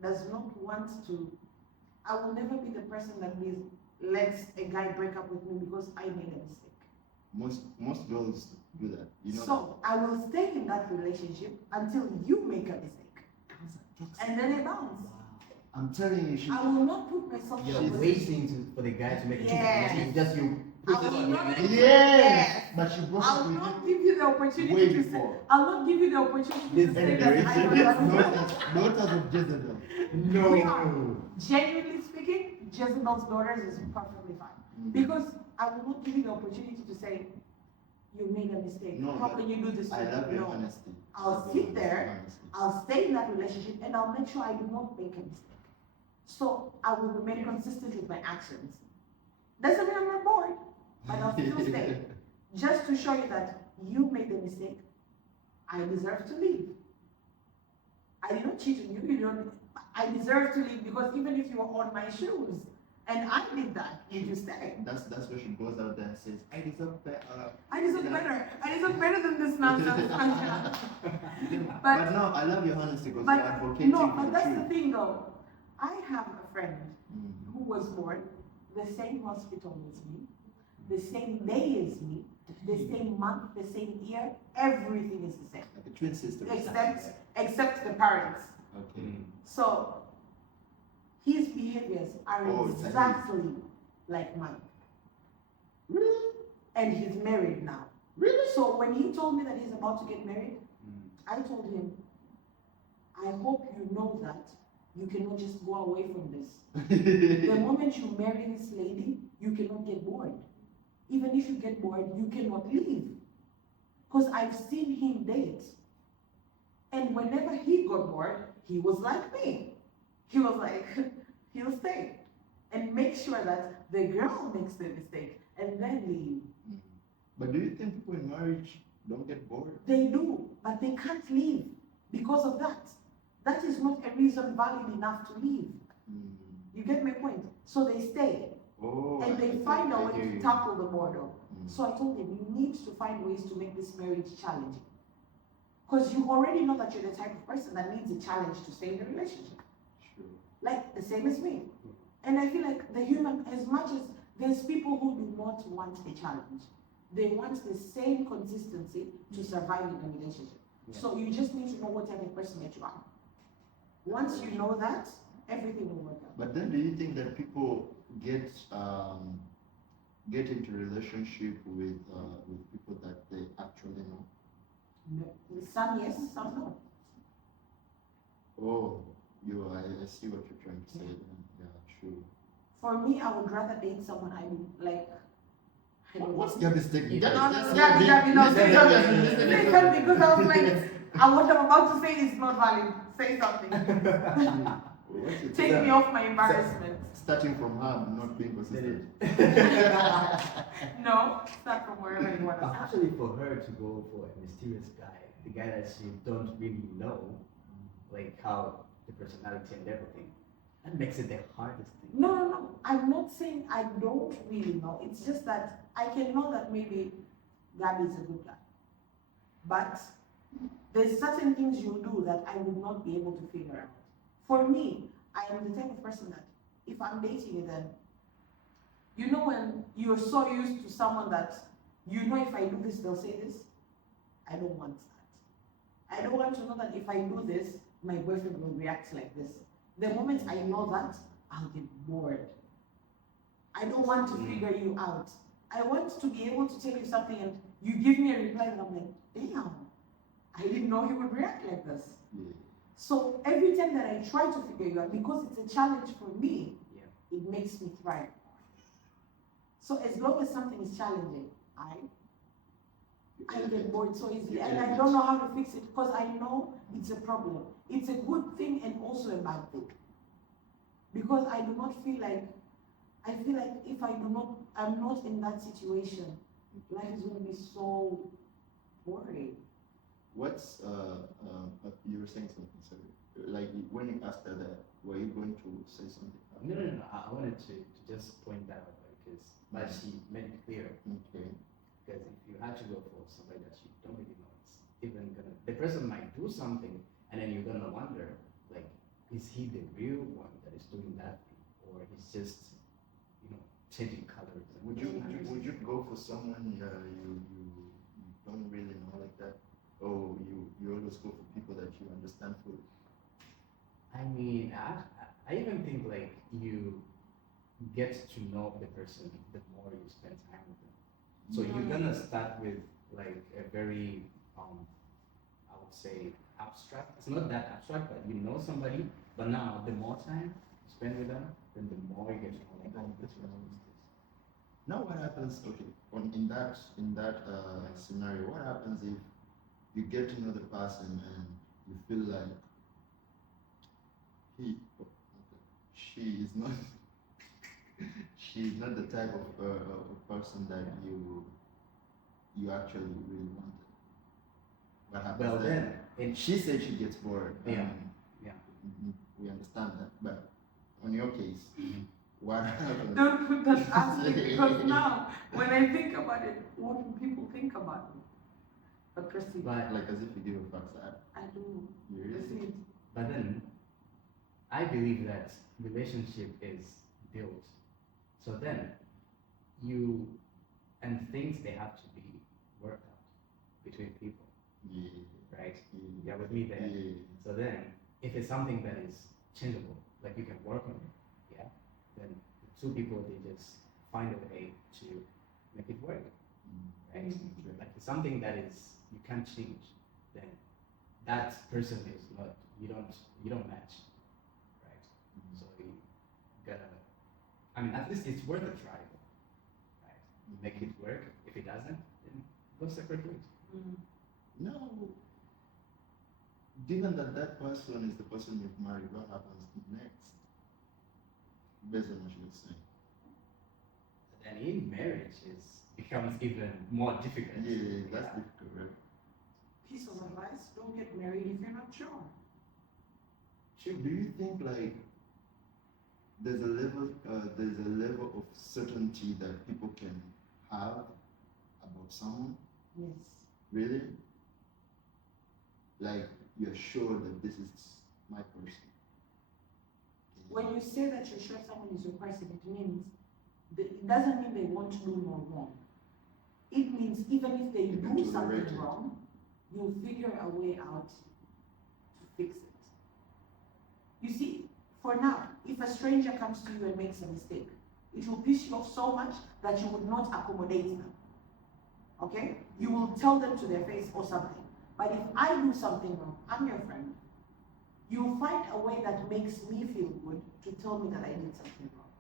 does not want to. I will never be the person that lets a guy break up with me because I made a mistake. Most girls do that. You know. So I will stay in that relationship until you make a mistake, and then it bounces. I'm telling you, I will not put myself in a You're position. waiting for the guy to make Yes. it. Just you I put it will on not- him. Yes, but she broke I'll up with not give you the opportunity way to say. before. I'll not give you the opportunity This to say generation that I don't is want to. Daughters of Jezebel. We are. Genuinely speaking, Jezebel's daughters is perfectly fine. Because I will not give you the opportunity to say, you made a mistake. No, How but can you do this to I me? love your No. honesty. I'll sit there, I'll stay in that relationship, and I'll make sure I do not make a mistake. So I will remain consistent with my actions. Doesn't mean I'm not bored, but I'll still stay. just to show you that you made the mistake, I deserve to leave. I did not cheat on you. You don't. I deserve to leave because even if you were on my shoes and I did that, you stay. That's where she goes out there and says, I deserve better. I deserve better. I deserve better than this nonsense. But no, I love your honesty because But you're advocating no, for but the that's truth. the thing though. I have a friend who was born the same hospital as me, the same day as me, the same month, the same year. Everything is the same. Like a twin sister. Except the parents. Okay. So his behaviors are it's exactly like mine. Really? And he's married now. Really? So when he told me that he's about to get married, I told him, I hope you know that you cannot just go away from this. The moment you marry this lady, you cannot get bored. Even if you get bored, you cannot leave. Because I've seen him date. And whenever he got bored, he was like me. He was like, he'll stay and make sure that the girl makes the mistake and then leave. But do you think people in marriage don't get bored? They do, but they can't leave because of that. That is not a reason valid enough to leave. You get my point? So they stay. And they find a way to tackle the boredom. So I told him, you need to find ways to make this marriage challenging. Because you already know that you're the type of person that needs a challenge to stay in the relationship. Sure. Like the same as me. And I feel like the human, as much as there's people who do not want a challenge, they want the same consistency to survive in a relationship. So you just need to know what type of person that you are. Once you know that, everything will work out. But then do you think that people get into relationship with people that they actually know? No. Some yes, some no. Oh, I see what you're trying to say. Yeah, true. For me, I would rather date someone I would like. What's Gabby's technique? Gabby, no, say something. Say something because I was like, what I'm about to say is not valid. Say something. Take me off my embarrassment. Starting from her not being consistent. No, start from wherever you want to start. Actually, for her to go for a mysterious guy, the guy that she don't really know, like how the personality and everything, that makes it the hardest thing. No. I'm not saying I don't really know. It's just that I can know that maybe Gabby is a good guy. But there's certain things you do that I would not be able to figure out. For me, I am the type of person that if I'm dating you, then you know when you're so used to someone that you know if I do this, they'll say this. I don't want that. I don't want to know that if I do this, my boyfriend will react like this. The moment I know that, I'll get bored. I don't want to figure you out. I want to be able to tell you something and you give me a reply and I'm like, damn, I didn't know he would react like this. So every time that I try to figure you out, because it's a challenge for me, it makes me thrive. So as long as something is challenging, I get bored so easily, and I don't know how to fix it because I know it's a problem. It's a good thing and also a bad thing. Because I do not feel like, I feel like if I'm not in that situation, life is going to be so boring. What's you were saying something, sorry. Like when you asked her that, were you going to say something? No. I wanted to just point that out but she made it clear. Okay. Because if you had to go for somebody that you don't really know, it's even gonna, the person might do something and then you're gonna wonder, like, is he the real one that is doing that thing? Or he's just, changing colors? Would you go for someone you don't really know like that? Or you always go for people that you understand fully? I mean, I even think like you get to know the person the more you spend time with them. So you're gonna start with like a very, I would say abstract. It's not that abstract, but you know somebody. But now the more time you spend with them, then the more you get to know them. Now what happens? Okay, in that scenario, what happens if you get to know the person and you feel like she is not she's not the type of person that you you actually really wanted. What happens Well then? then, She said she gets bored. Yeah. Yeah. We understand that, but on your case, Mhm. what happened? Don't put that asterisk because now, when I think about it, what do people think about me? But proceed. But Like as if you give a fuck, sir. I do. You really? Proceed. But then, I believe that relationship is built. So then, you and things they have to be worked out between people, Yeah. right? Yeah. You're with me there. Yeah. So then, if it's something that is changeable, like you can work on it, yeah, then the two people they just find a way to make it work, right? Like it's something that is you can't change, then that person is not you don't match, right? So you gotta, I mean, at least it's worth a try, right? You make it work. If it doesn't, then go separate ways. No. Given that that person is the person you've married, what happens next? Based on what you were saying. Then in marriage it becomes even more difficult. Yeah, that's difficult, right? Piece of advice: don't get married if you're not sure. Do you think like there's a level of certainty that people can have about someone? Yes. Really? Like you're sure that this is my person. When you say that you're sure someone is your person, it means it doesn't mean they won't do no wrong. It means even if they You can do tolerate something it. wrong, you'll figure a way out to fix it. You see, for now, if a stranger comes to you and makes a mistake, it will piss you off so much that you would not accommodate them. Okay? You will tell them to their face or something. But if I do something wrong, I'm your friend. You'll find a way that makes me feel good to tell me that I did something wrong.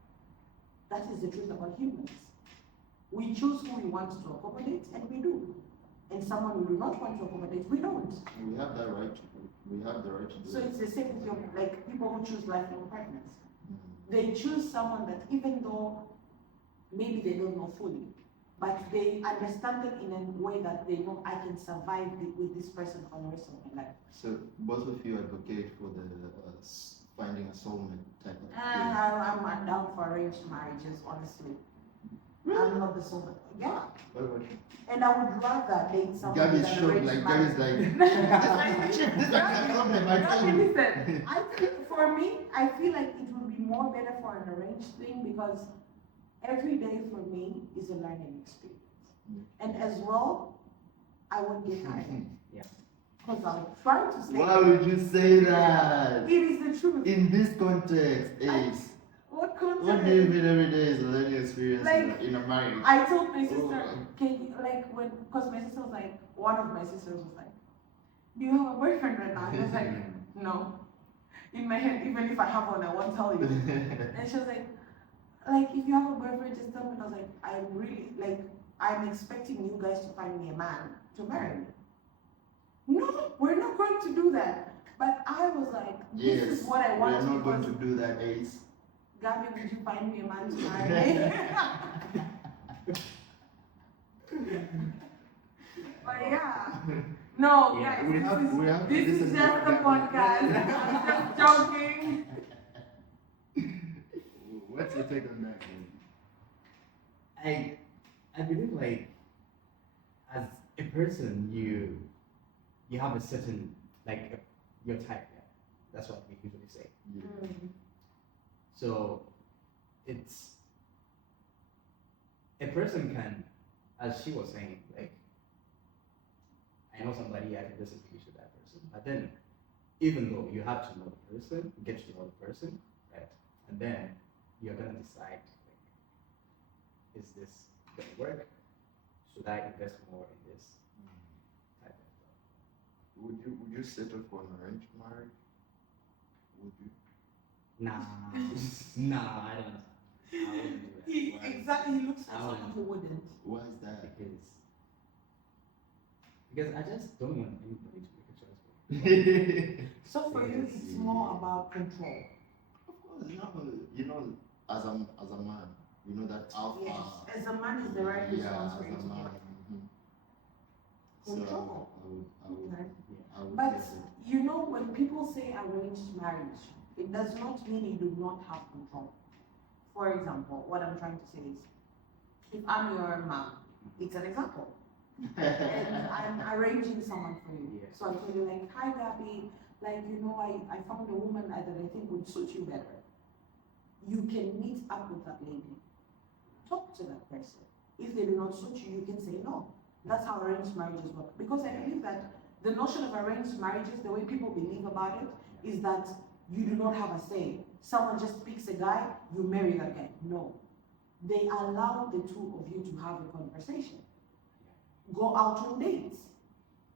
That is the truth about humans. We choose who we want to accommodate, and we do. And someone we do not want to accommodate, we don't. And we have that right to do. We have the right to do So it. it's the same with your, like people who choose lifelong partners. Mhm. They choose someone that even though maybe they don't know fully, but they understand them in a way that they know I can survive with this person for the rest of my life. So both of you advocate for the finding a soulmate type of thing. I'm down for arranged marriages, honestly. I'm not the soulmate. Yeah. What about you? And I would rather date someone Gabby's with an shocked, arranged like marriage. Gabby's like this is a problem I told Gabby, you. listen, I think for me, I feel like it would be more better for an arranged thing because every day for me is a learning experience. And as well, I won't get tired. Yeah. Because I'm trying to stay. Why would you say that? It is the truth. In this context, Ace, What context? what do you mean every day is a learning experience Like, in a marriage? I told my sister, Oh. can you, like, because my sister was like, one of my sisters was like, do you have a boyfriend right now? I was like, no. In my head, even if I have one, I won't tell you. And she was like, if you have a boyfriend, just tell me. And I was like, I'm expecting you guys to find me a man to marry me. No, we're not going to do that. But I was like, this is what I want. We're not going to do that, Ace. Gabby, would you find me a man to marry me? But yeah. No, Yeah, guys, this is listen just to a what podcast. I'm just joking. What's your take on that? Man? I believe like as a person you have a certain your type, yeah. That's what we usually say. Yeah. So it's a person can, as she was saying, like I know somebody, I can listen to that person. But then even though you have to know the person, get to know the person, right? And then you're gonna decide is this gonna work? Should I invest more in this type of stuff? Would you settle for an arranged marriage? Would you? Nah, I don't. I wouldn't do that. Exactly, he looks like I someone who wouldn't. Why is that? Because I just don't want anybody to make a choice for me. So for you, it's more about control. Of course, you know, as a man, you know that alpha. Yes, as a man is the right Yeah, response as for you a to man. give. Control. Okay. I would But guess it. you know, when people say arranged marriage, it does not mean you do not have control. For example, what I'm trying to say is, if I'm your mom, it's an example, and I'm arranging someone for you. Yeah. So I tell you like, hi Gabby, like you know, I found a woman that I think would suit you better. You can meet up with that lady, talk to that person. If they do not suit you, you can say no. That's how arranged marriages work. Because I believe that the notion of arranged marriages, the way people believe about it, is that you do not have a say. Someone just picks a guy, you marry that guy. No. They allow the two of you to have a conversation. Go out on dates.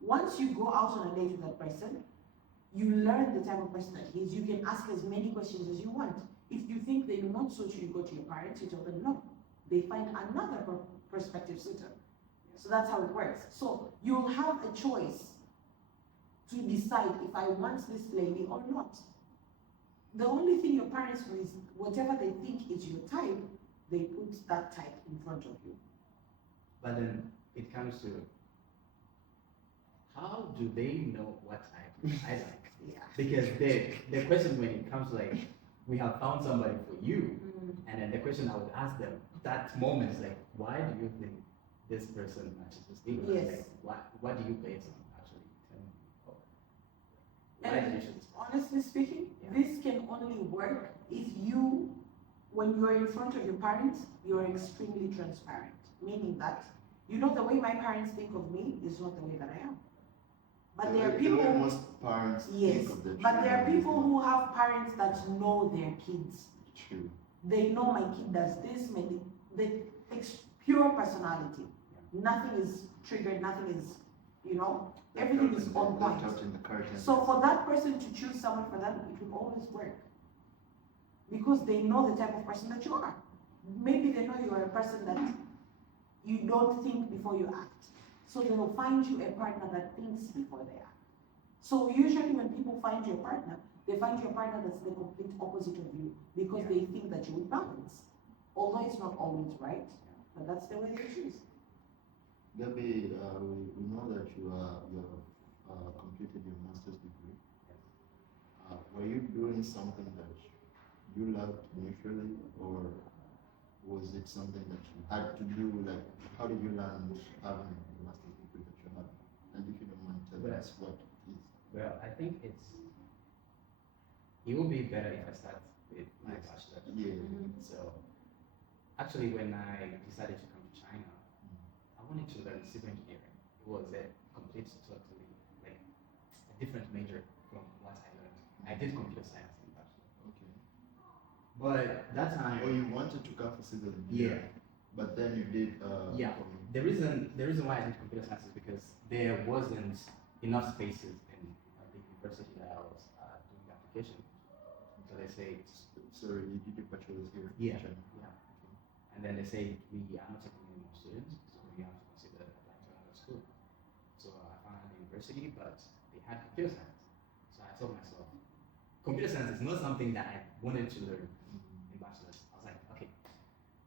Once you go out on a date with that person, you learn the type of person that he is. You can ask as many questions as you want. If you think they do not suit you, you go to your parents, you tell them no. They find another prospective suitor. So that's how it works. So you'll have a choice to decide if I want this lady or not. The only thing your parents do is whatever they think is your type, they put that type in front of you. But then it comes to, how do they know what type I like? Yeah. Because the question when it comes to like, we have found somebody for you, and then the question I would ask them that moment is like, why do you think this person matches this thing? Yes. Like, what do you base on actually? Tell me. Why And did you choose this? honestly speaking, Yeah. this can only work if you, when you're in front of your parents, you're extremely transparent. Meaning that, you know, the way my parents think of me is not the way that I am. But there are The people, way most parents yes, think of their but there are children is people who have parents that know their kids. true. They know my kid does this, pure personality. Nothing is triggered, nothing is, you know, everything is on point. Left out in the curtain. So for that person to choose someone for them, it will always work. Because they know the type of person that you are. Maybe they know you are a person that you don't think before you act. So they will find you a partner that thinks before they act. So usually when people find you a partner, they find you a partner that's the complete opposite of you because they think that you will balance. Although it's not always right, but that's the way they choose. Gabby, we know that you have completed your master's degree. Were you doing something that you loved initially, or was it something that you had to do? Like, how did you learn having the master's degree that you have? And if you don't mind telling us what it is. Well, I think it will be better if I start with my bachelor. Yeah. So, actually, when I decided to come to China, I wanted to learn civil engineering. It was a complete, totally, like, a different major from what I learned. I did computer science in bachelor. Okay. But that time, Or you wanted to come for civil engineering, but then you did. The reason why I did computer science is because there wasn't enough spaces in the university that I was doing the application. So they say, Sorry, you did your bachelor's here. Yeah. In China. yeah. And then they say we are not taking any more students, so we have to consider applying to another school. So I found a university, but they had computer science. So I told myself, computer science is not something that I wanted to learn in bachelor's. I was like, okay.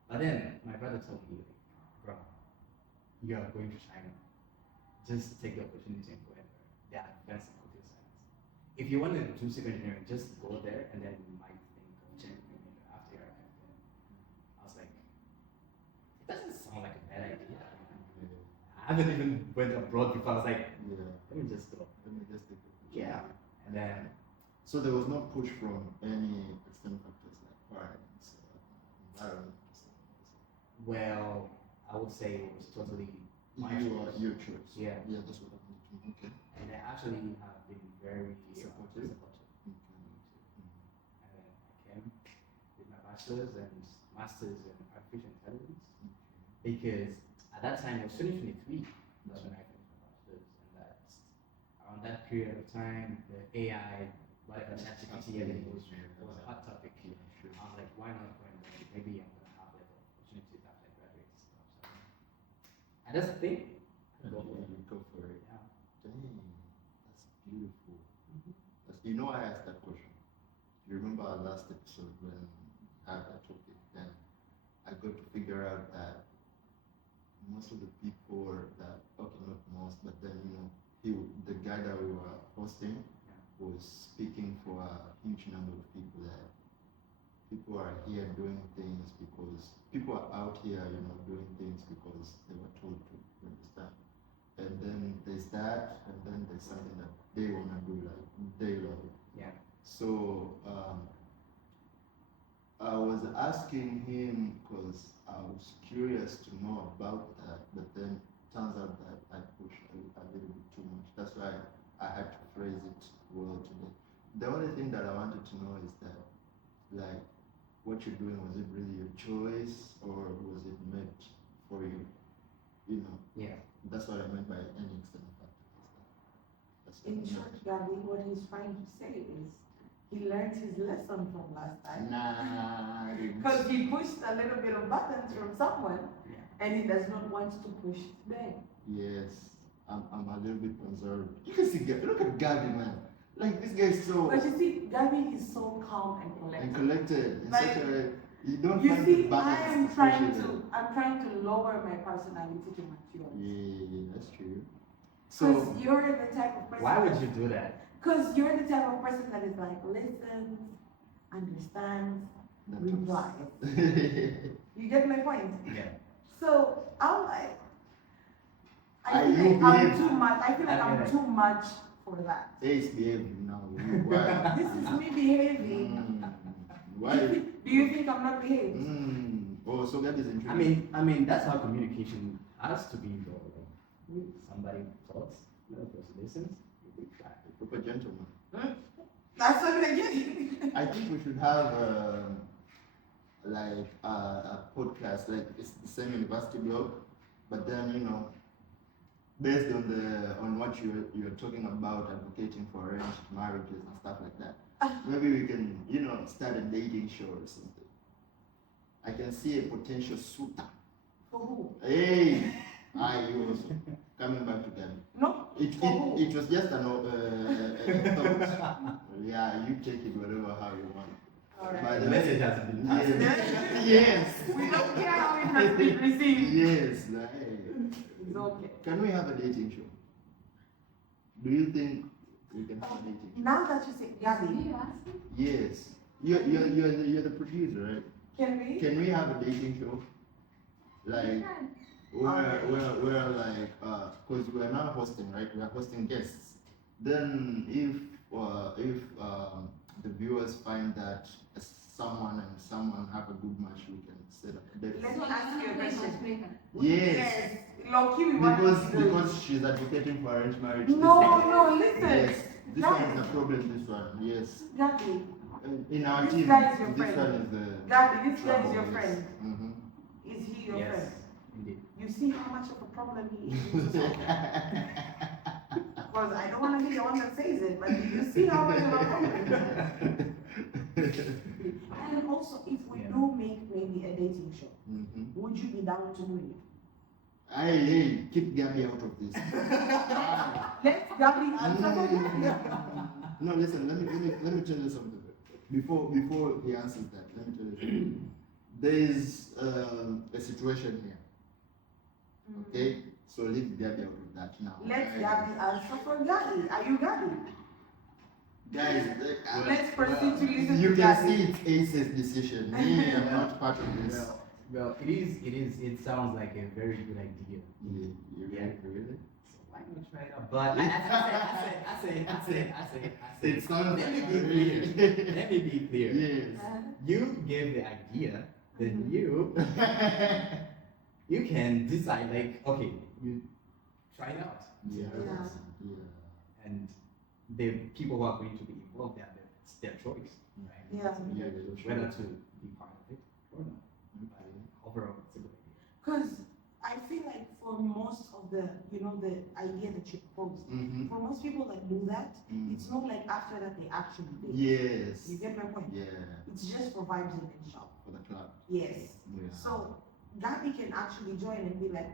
But then my brother told me, like, bro, you are going to China. Just take the opportunity and go and learn. They are advanced in computer science. If you want to do civil engineering, just go there and then you might think of changing your major after you arrive there. I was like, it doesn't sound like a bad idea. I haven't even went abroad before. I was like, let me just go. Let me just take it. Yeah. And then, So there was no push from any external factors like parents, environment, or something. well, I would say it was totally my choice. Your choice. Yeah. Yeah, that's what I meant. Okay. And they actually have been very Supportive? supportive. Okay. And then I came with my bachelor's and master's in artificial intelligence because at that time it was 2023. That's when I finished my bachelor's, and that's around that period of time the AI, whatever ChatGPT, everything was a hot topic. Yeah, sure. I was like, why not go and learn? Maybe I'm gonna have like opportunities after I graduate and stuff. So, and that's the thing. Go for it. Go for it. Yeah. Dang, that's beautiful. You know, I asked that question. You remember our last episode when I had that topic? Then I got to figure out that most of the people that, okay, not host, but then the guy that we were hosting was speaking for a huge number of people there. People are here doing things because people are out here, doing things because they were told to. You understand? And then there's that, and then there's something that they wanna do, like they love it. Yeah. So I was asking him because I was curious to know about that, but then turns out that I pushed a little bit too much. That's why I had to phrase it well today. The only thing that I wanted to know is that, like, what you're doing, was it really your choice or was it meant for you? Yeah. That's what I meant by any external factors. That's what In I meant. short, Gabby, what he's trying to say is he learned his lesson from last time. Nah. Because he pushed a little bit of buttons from someone, and he does not want to push today. Yes, I'm a little bit concerned. You can see, look at Gabby, man. Like, this guy is so But you see, Gabby is so calm and collected. in Like, such a way. You don't You find the see, I balance. am trying especially I'm trying to lower my personality to match yours. Yeah, that's true. Because So, you're the type of person. Why would you do that? Because you're the type of person that is like, listens, understands, that replies. talks. You get my point? Yeah. So I'm like, I Are feel you like I'm being- too much. I feel like I I'm mean, too much for that. Ace behaving now. Why? This is me behaving. Why? Do you think I'm not behaving? Oh, so Gabby is intriguing. I mean, that's how communication has to be, though. Like, somebody talks, the other person listens, you reply. Proper gentleman. That's what I'm getting. I think we should have like a podcast, like it's the same university blog, but then based on what you're talking about, advocating for arranged marriages and stuff like that. Maybe we can start a dating show or something. I can see a potential suitor. For who? Hey, you also coming back to them. No. It was just a thought. Yeah, you take it whatever how you want. All By right. The message has been passed. Yes. We don't care how it has been received. Yes. It's okay. Can we have a dating show? Do you think we can have a dating show? Now that you say, Gabby, Yes. You're the producer, right? can we? Can we have a dating show? Like we're like because we're not hosting, right? We're hosting guests. Then if the viewers find that someone and someone have a good match, we can set up a date. Let me ask you a question. Yes. Low-key, we want to do it. Because she's advocating for arranged marriage. No, listen. Yes. This one Gabby, is a problem. This one, yes. Gabby, In our This team, guy is your this friend. one is the Gabby, this guy trouble, is your yes. friend. Mhm. Is he your Yes, friend? indeed. You see how much of a problem he is? Because I don't want to be the one that says it, but you see how much of a problem it is. And also, if we do make maybe a dating show, Mhm. would you be down to do it? Hey, keep Gabby out of this. Let Gabby answer for you. No, listen. Let me tell you something. Before he answers that, let me tell you something. There is a situation here. Okay, so leave Gabby out of that now. Let Gabby answer for Gabby. Are you Gabby? Guys, Let's proceed to listen you to can Gabby. see it's Ace's decision. Me, I'm not part of this. Well, it sounds like a very good idea. Yeah, really? So why not try it out? But I say, It sounds let me like be clear. really. Let me be clear. Yes. You gave the idea, then you can decide, like, okay, you try it out. See how it Yeah. works. And the people who are going to be involved, it's their choice, right? Yeah. So Yeah, whether to be part of it or not. But overall, it's a good idea. Because I feel like for most of the idea that you proposed, Mm-hmm. for most people that do that, it's not like after that they actually did. Yes. You get my point? Yeah. It's just for vibes in the shop. For the club. Yes. Yeah. So Gabby can actually join and be like,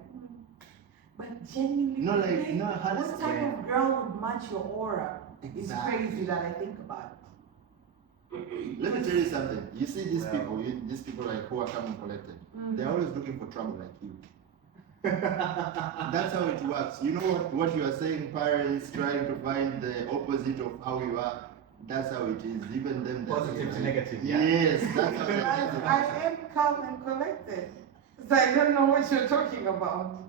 but genuinely, No, like, speaking, no, how what does- type of girl would match your aura? It's Exactly. crazy that I think about it. Let me tell you something. You see these Well- people, these people like who are coming collected. They're always looking for trouble like you. That's how it works. You know what you are saying, parents trying to find the opposite of how you are. That's how it is. Even them. Positive to negative. Yeah. Yes, that's how it But is. I am calm and collected. So I don't know what you're talking about.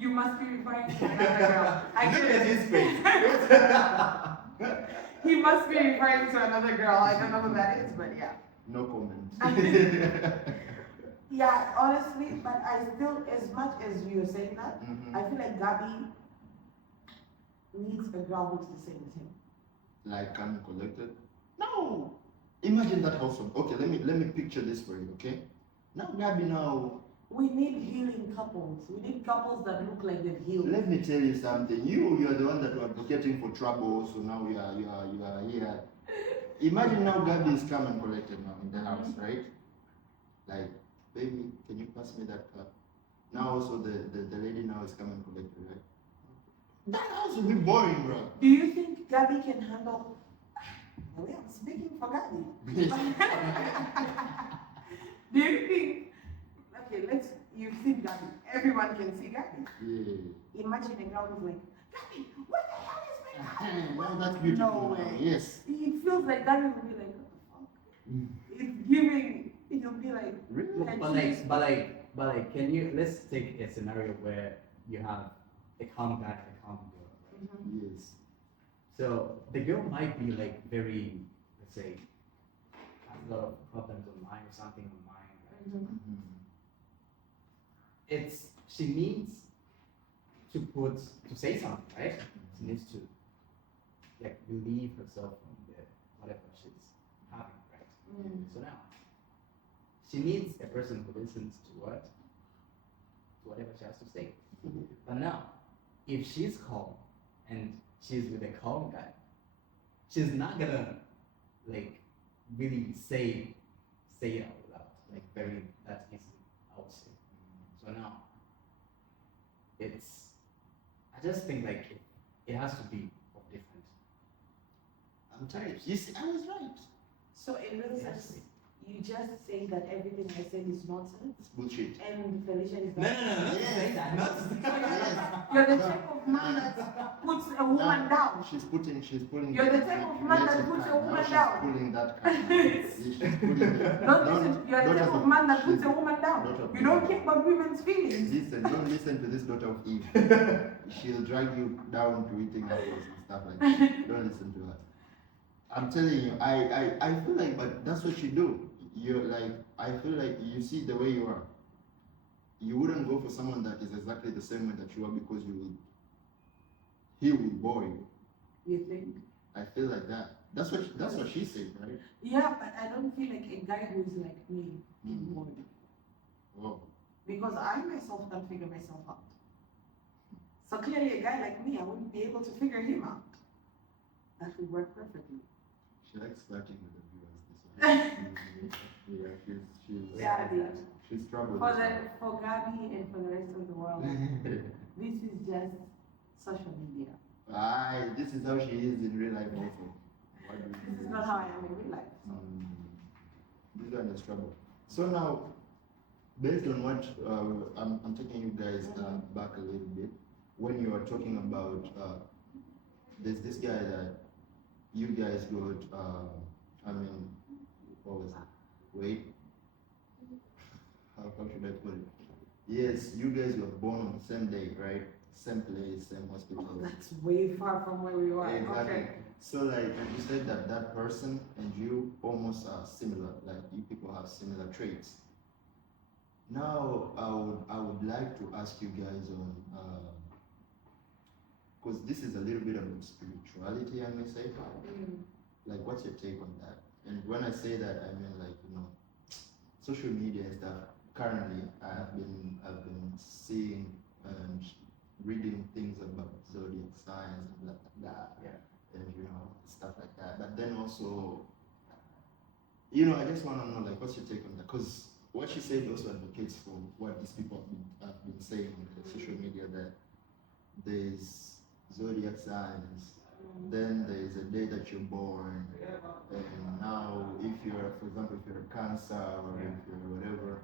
You must be referring to another girl. I Look get at it. his face. He must be referring to another girl. I don't know who that is, but yeah. No comment. Yeah, honestly, but I still, as much as you're saying that, Mhm. I feel like Gabby needs a girl who's the same as him. Like calm and collected. No. Imagine that household. Okay, let me picture this for you. Okay. Now, Gabby, now We need healing couples. We need couples that look like they've healed. let me tell you something. You're the one that were advocating for trouble, so now you are here. Imagine now Gabby is calm and collected now in the house, right? Like, baby, can you pass me that cup? Now also the lady now is calm and collected, right? That house will be boring, bro. Do you think Gabby can handle? Well, I'm speaking for Gabby. Do you think? Okay, you've seen Gabby. Everyone can see Gabby. Yeah. Imagine a girl who's like, Gabby, what the hell is my God? Well, that's beautiful. No way. Yes. It feels like Gabby will be like, what the fuck? It's giving. It'll be like. Really? and But she's- like, can you? Let's take a scenario where you have a calm guy and a calm girl. Right? Mhm. Yes. So the girl might be like very, let's say, has a lot of problems on mind or something on mind. Right? Mhm. Mhm. She needs to say something, right? She needs to like relieve herself from whatever she's having, right? Mm. So now she needs a person who listens to whatever she has to say. But now, if she's calm and she's with a calm guy, she's not gonna like really say it out loud, like very that easily, I would say. So now I just think like it has to be of different. I'm telling you. You see, I was right. So in real sense, you just say that everything I said is nonsense, It's bullshit. and Felicia is No, not Yes. say that. Not You're the type of man that puts a woman down. She's pulling. You're the type of man that puts a woman She's down. pulling that card. She's pulling it. Don't listen. You're the type of man that puts a woman down. Daughter of You don't Eve. care about women's feelings. Listen, don't listen to this daughter of Eve. She'll drag you down to eating apples and stuff like that. Don't listen to her. I'm telling you, I feel like, but that's what you do. You're like, I feel like you see the way you are. You wouldn't go for someone that is exactly the same way that you are because he will bore you. You think? I feel like that. That's what she said, right? Yeah, but I don't feel like a guy who is like me can bore you. Oh. Because I myself can't figure myself out. So clearly a guy like me, I wouldn't be able to figure him out. That would work perfectly. She likes flirting with the viewers. This one. Yeah, Yeah, she's trouble. for Gabby and for the rest of the world, this is just social media. This is how she is in real life also. What do you This do? is not how I am in real life. So. This one is trouble. So now, based on what I'm taking you guys back a little bit, when you are talking about there's this guy that you guys got, what was it? Wait. How should I put it? Yes, you guys were born on the same day, right? Same place, same hospital. Oh, that's way far from where we are. Exactly. Okay. So like you said that person and you almost are similar, like you people have similar traits. Now I would like to ask you guys on because this is a little bit about spirituality, I may say. Like what's your take on that? And when I say that I mean like, social media and stuff. Currently I've been seeing and reading things about zodiac signs and blah blah blah. Yeah. And stuff like that. But then also, I just want to know like what's your take on that? Because what she said also advocates for what these people have been saying on the social media, that there's zodiac signs, then there's a day that you're born, and now if you're, for example, if you're a Cancer or if you're whatever,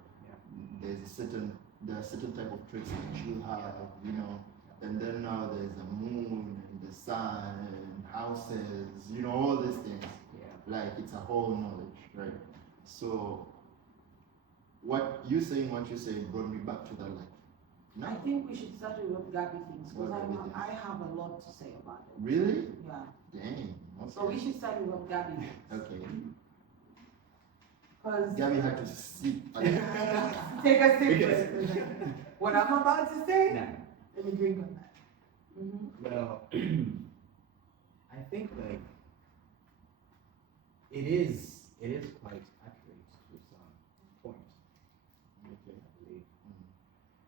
there's a certain there are certain type of traits that you have, you know, and then now there's a moon and the sun and houses, you know, all these things. Yeah. Like it's a whole knowledge, right? So what you saying brought me back to that life. I think we should start with what Gabby thinks, because What Gabby thinks. I have a lot to say about it. Really? Yeah. Dang. Okay. So we should start with what Gabby thinks. Okay. Because Gabby had to sip. take a sip. What I'm about to say, Nah. let me drink on that. Well, I think like it is quite accurate to some point. Okay. I believe.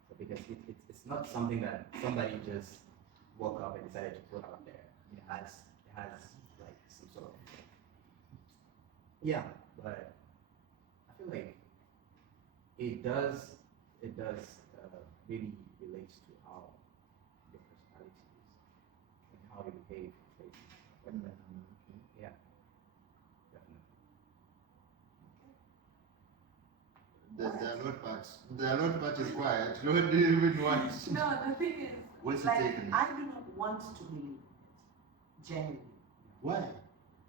So because it's not something that somebody just woke up and decided to put out there. It has like some sort of, yeah, but I feel like it does really relate to how your personality is and how you behave in places. Yeah, definitely. The alone part is quiet. What do you even want? No, the thing is, What's your like, take on it? I do not want to believe it. Genuinely. Why?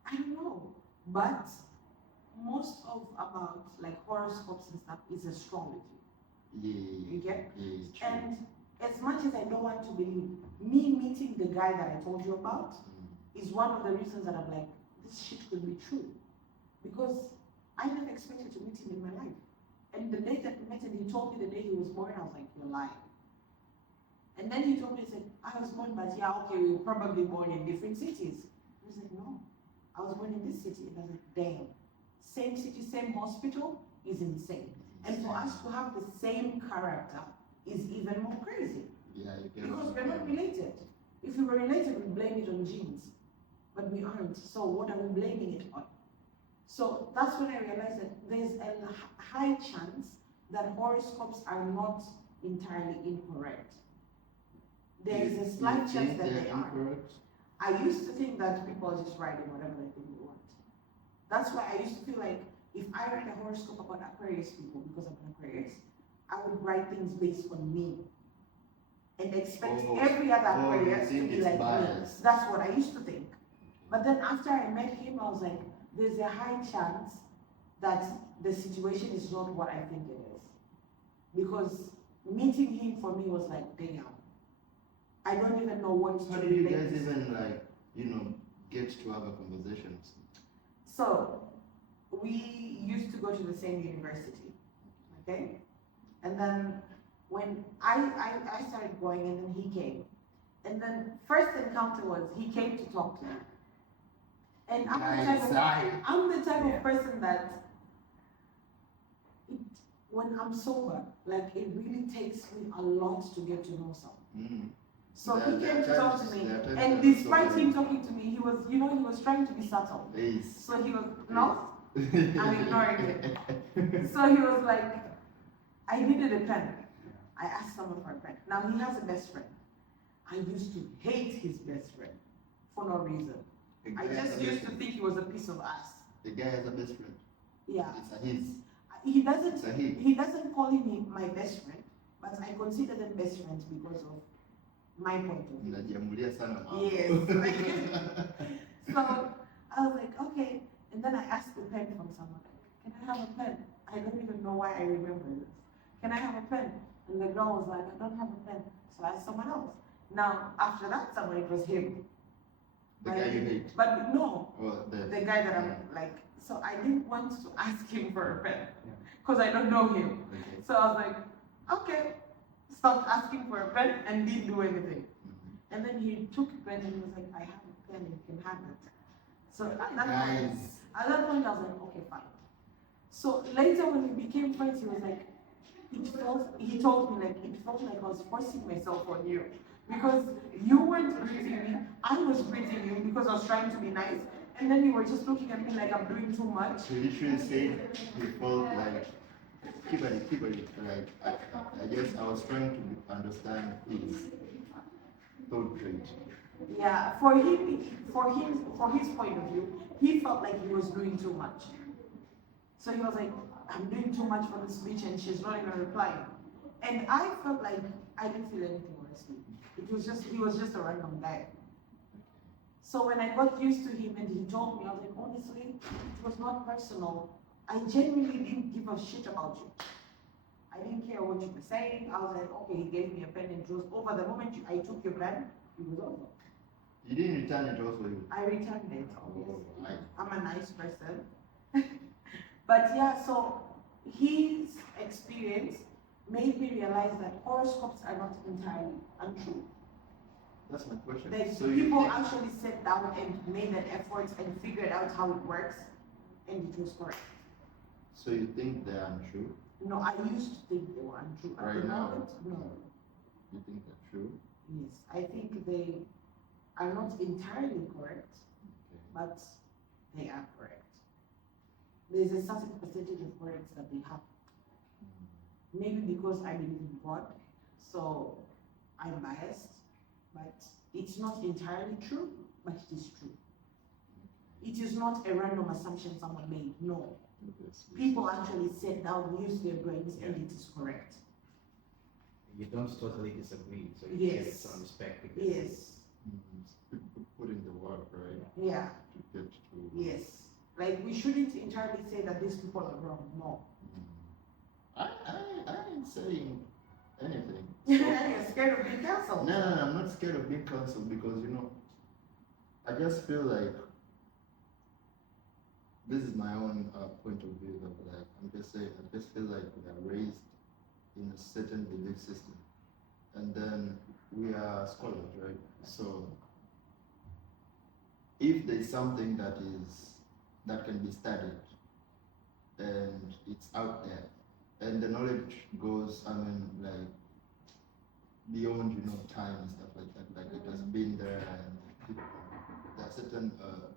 I don't know. But most of about like horoscopes and stuff is astrology. Yeah. You get? Yeah, it's true. And as much as I don't want to believe, me meeting the guy that I told you about is one of the reasons that I'm like, this shit could be true. Because I never expected to meet him in my life. And the day that we met and he told me the day he was born, I was like, you're lying. And then he told me, he said, I was born, but yeah, okay, we were probably born in different cities. I was like, no, I was born in this city. And I was like, damn, same city, same hospital is insane. And for us to have the same character is even more crazy. Yeah, you get Because we're not related. If we were related, we'd blame it on genes. But we aren't. So what are we blaming it on? So that's when I realized that there's a high chance that horoscopes are not entirely incorrect. There is a slight chance that they are. incorrect? I used to think that people are just writing whatever they think they want. That's why I used to feel like if I write a horoscope about Aquarius people, because I'm an Aquarius, I would write things based on me and expect every other Aquarius to be like biased. me. That's what I used to think. But then after I met him, I was like, there's a high chance that the situation is not what I think it is. Because meeting him for me was like, damn. I don't even know what How to do you relate guys this. even get to have a conversation? So, we used to go to the same university, okay? And then when I started going and then he came. And then first encounter was he came to talk to me. And I'm the type of person that when I'm sober, like it really takes me a lot to get to know someone. So he came to talk to me, and despite him talking to me, he was, he was trying to be subtle. So he was, no, I'm ignoring it. So he was like, I needed a pen. I asked someone for a pen. Now he has a best friend. I used to hate his best friend for no reason. I just used to think he was a piece of ass. The guy has a best friend. Yeah. It's a his. He doesn't. It's a he. He doesn't call him my best friend, but I consider them best friends because of my point of view. Mnajiamulia sana mambo. Yes. So I was like, okay. And then I asked the pen from someone. Can I have a pen? I don't even know why I remember this. Can I have a pen? And the girl was like, I don't have a pen. So I asked someone else. Now, after that, someone, it was him. The guy you hate. But no, Well, the guy that I'm like, so I didn't want to ask him for a pen because I don't know him. Okay. So I was like, okay, stopped asking for a pen and didn't do anything. And then he took a pen and he was like, I have a pen, you can have it. So at that point, I was like, okay, fine. So later when we became friends, he was like, he told me like, it felt like I was forcing myself on you. Because you weren't greeting me, I was greeting you because I was trying to be nice. And then you were just looking at me like I'm doing too much. He literally said he felt like, keep it, like, I guess I was trying to understand his thought trait. Yeah, for his point of view, he felt like he was doing too much. So he was like, I'm doing too much for this bitch and she's not even replying. And I felt like I didn't feel anything, honestly. He was just a random guy. So when I got used to him and he told me, I was like, honestly, it was not personal. I genuinely didn't give a shit about you. I didn't care what you were saying. I was like, okay, he gave me a pen and it was over. The moment I took your pen, it was over. You didn't return it also? I returned it, obviously. Right. I'm a nice person. But yeah, so his experience made me realize that horoscopes are not entirely untrue. That's my question. Like So people actually sat down and made an effort and figured out how it works, and it was correct. So you think they are untrue? No, I used to think they were untrue. At Right the now? moment, no. You think they're true? Yes, I think they are not entirely correct, Okay. but they are correct. There's a certain percentage of corrects that they have. Maybe because I believe in God, so I'm biased, but it's not entirely true, but it is true. It is not a random assumption someone made, no. Yes. People actually sat down, used their brains, and it is correct. You don't totally disagree, so you give it some respect. Because Yes. Put in the work, right? Yeah. To get to. Yes. Like we shouldn't entirely say that these people are wrong, no. I ain't saying anything. You're scared of being cancelled. No, I'm not scared of being cancelled because, you know, I just feel like this is my own point of view of like, I'm just saying, I just feel like we are raised in a certain belief system. And then we are scholars, right? So if there's something that can be studied and it's out there, and the knowledge goes, I mean, like, beyond, you know, time and stuff like that. Like, it has been there, and there are certain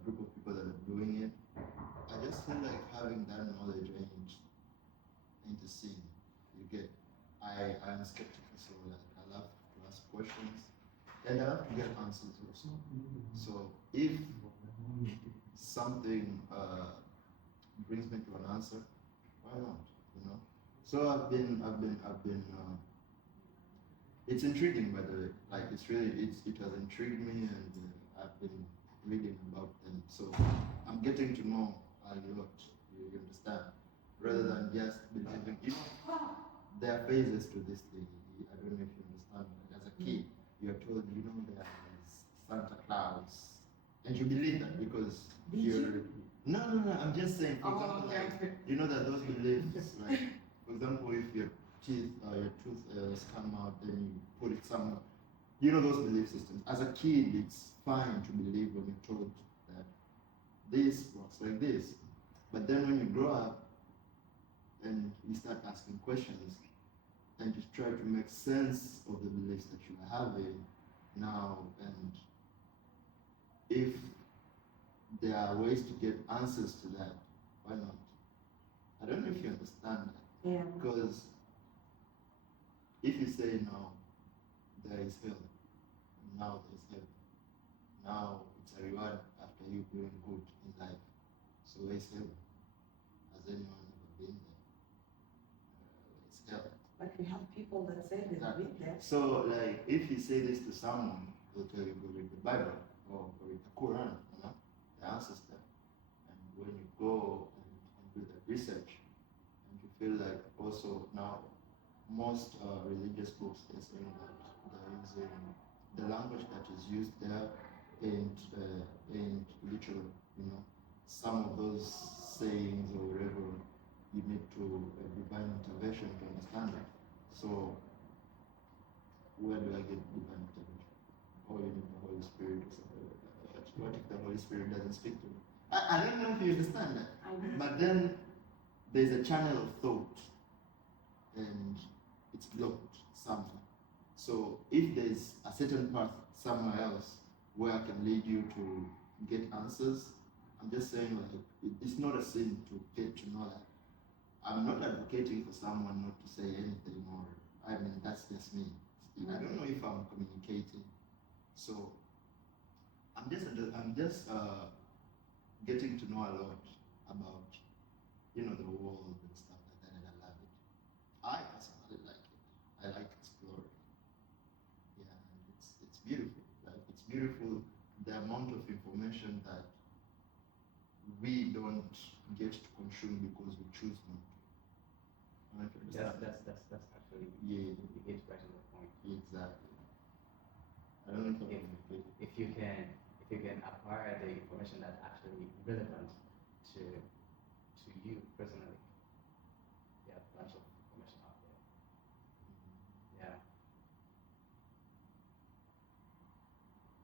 group of people that are doing it. I just feel like having that knowledge ain't a sin. You get, I'm skeptical, so like, I love to ask questions, and I love to get answers also. So if something brings me to an answer, why not? You know. So I've been. It's intriguing, by the way. Like it has intrigued me, and I've been reading about them. So I'm getting to know a lot. You understand? Rather than just believing. You know, there are phases to this thing. I don't know if you understand. Like as a kid, you are told, you know, there is Santa Claus, and you believe that because you're. No. I'm just saying. For example, like, you know that those beliefs, like, for example, if your tooth come out, then you put it somewhere. You know those belief systems. As a kid, it's fine to believe when you're told that this works like this. But then when you grow up and you start asking questions and you try to make sense of the beliefs that you are having now, and if there are ways to get answers to that, why not? I don't know if you understand that. Yeah. Because if you say now there is hell, now there's heaven, now it's a reward after you doing good in life. So where's heaven? Has anyone ever been there? It's hell. But we have people that say they've been there. So like if you say this to someone, they'll tell you go read the Bible or read the Quran, you know, the answers there. And when you go and do the research, and you feel like also now most religious books are saying that there is the language that is used there ain't literal, you know. Some of those sayings or whatever, you need to divine intervention to understand it. So where do I get divine intervention? Or you need the Holy Spirit or something like that. What if the Holy Spirit doesn't speak to me? I don't know if you understand that. But then there's a channel of thought and it's blocked somewhere. So if there's a certain path somewhere else where I can lead you to get answers, I'm just saying like it's not a sin to get to know that. I'm not advocating for someone not to say anything, or I mean that's just me. I don't know if I'm communicating. So I'm just getting to know a lot about, you know, the world and stuff like that, and I love it. I personally like it. I beautiful. Like it's beautiful the amount of information that we don't get to consume because we choose not to. I don't know if you understand. That's actually Yeah, you get right to the point. exactly. I don't know if I'm If you can acquire the information that's actually relevant to you personally, yeah, a bunch of information out there. Yeah.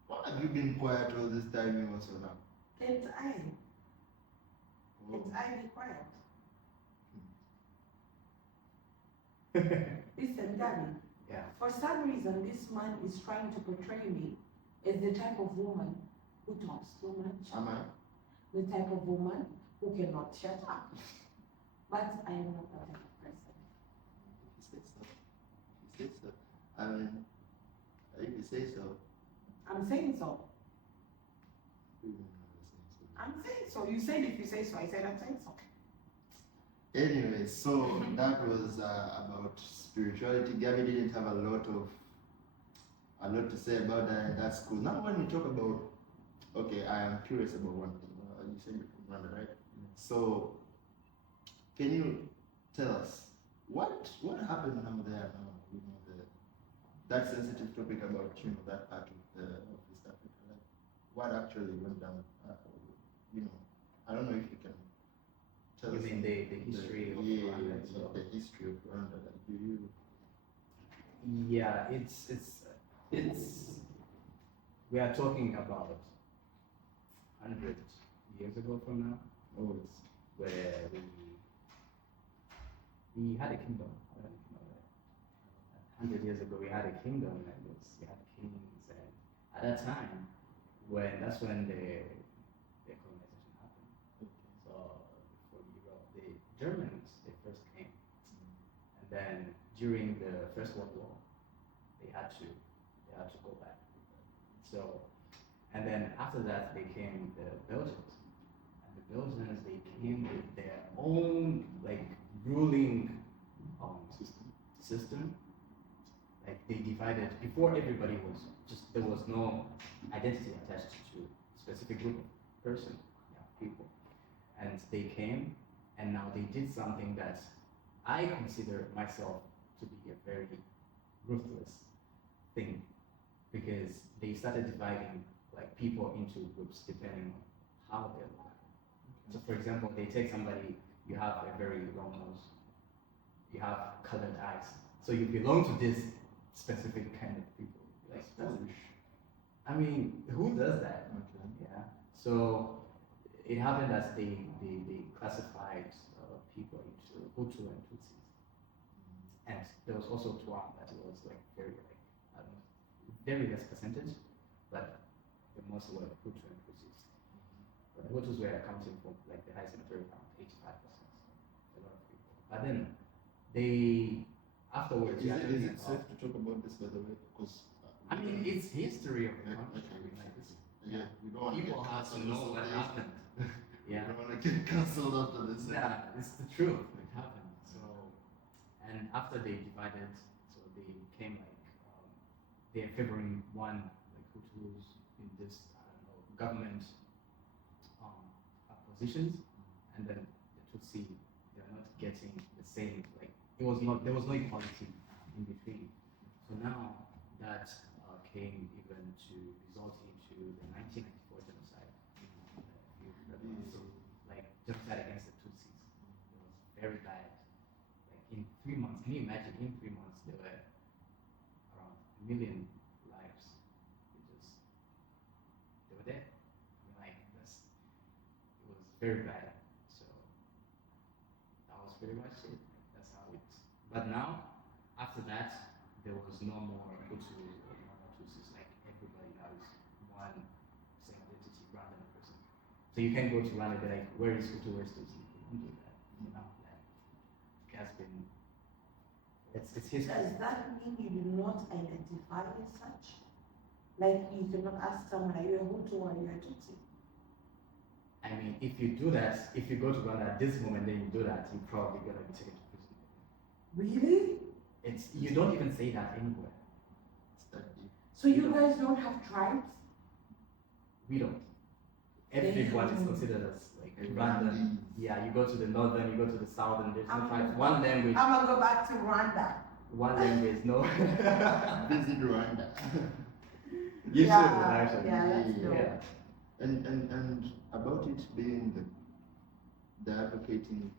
Why have you been quiet all this time you also now? It's I. Oh. It's I be quiet. Listen, Gabby. Yeah. For some reason, this man is trying to portray me as the type of woman who talks too much. Am I? The type of woman who cannot shut up. But I am not that type of person. If you say so. If you say so. I mean, if you say so. I'm saying so. You don't know the same thing. I'm saying so. You said if you say so. I said I'm saying so. Anyway, so that was about spirituality. Gabby didn't have a lot to say about that school. Now, when we talk about, okay, I am curious about one thing. You said you're from Rwanda, right? So, can you tell us what happened now there? Now, you know, that sensitive topic about that part of East Africa. Like, what actually went down? You know, I don't know if you can. You mean the history of Rwanda? So. The history of Rwanda. Like, do you? Yeah, it's we are talking about 100 years ago from now. Oh, it's Where we had a kingdom. I don't know if you know that. 100 years ago, we had a kingdom, and we had kings, and at that time, that's when the colonization happened. So for Europe, the Germans they first came, and then during the First World War, they had to go back. So, and then after that, they came the Belgians, and the Belgians they came with their own like ruling system. Like they divided before everybody was just there was no identity attached to a specific group of person, people, and they came, and now they did something that I consider myself to be a very ruthless thing, because they started dividing like people into groups depending on how they look. So for example, they take somebody, you have a very long nose, you have colored eyes, so you belong to this specific kind of people. Like, I mean, who does that? okay. Yeah. So it happened that they classified people into Hutu and Tutsis, and there was also Tuam that was like very like I don't know, very less percentage, but the most were Hutu and Tutsis. But the Hutus were accounting for like the highest majority, around 85%. A lot of people. But then they afterwards. Is it safe to talk about this, by the way? Because I mean, it's history of the country. okay, Like, yeah, we don't want to people get have to cancelled. know what happened. Yeah. We don't want to get cancelled after this. Yeah, it's the truth. It happened. So, and after they divided, so they became like they're favoring one like Hutus in this I don't know government positions, and then the Tutsi they're not getting the same like there was no equality in between. So now that came even to result into the 1994 genocide. Like genocide against the Tutsis. It was very bad. Like in 3 months, can you imagine? In 3 months, there were around 1 million lives. They were dead. I mean, like it was very bad. So that was pretty much it. That's how it. But now, after that, there was no more Hutus or no more Tutsis. Like everybody has one same identity, random person. So you can go to Rwanda and be like, where is Hutu, where is Tutsi? You don't do that. You know, like, it has been. It's history. Does that mean you do not identify as such? Like you cannot ask someone, are you a Hutu or are you a Tutsi? I mean, if you do that, if you go to Rwanda at this moment, then you do that, you're probably gonna be taken to prison. Really? You don't even say that anywhere. It's that deep. So you guys don't have tribes? We don't. Everyone is considered as like Ugandan. Yeah, you go to the northern, you go to the southern, there's no tribes. One language. I'm gonna go back to Rwanda. One language, no. Visit Rwanda. You Yeah, should actually. yeah, that's dope. Yeah. And about it being the advocating,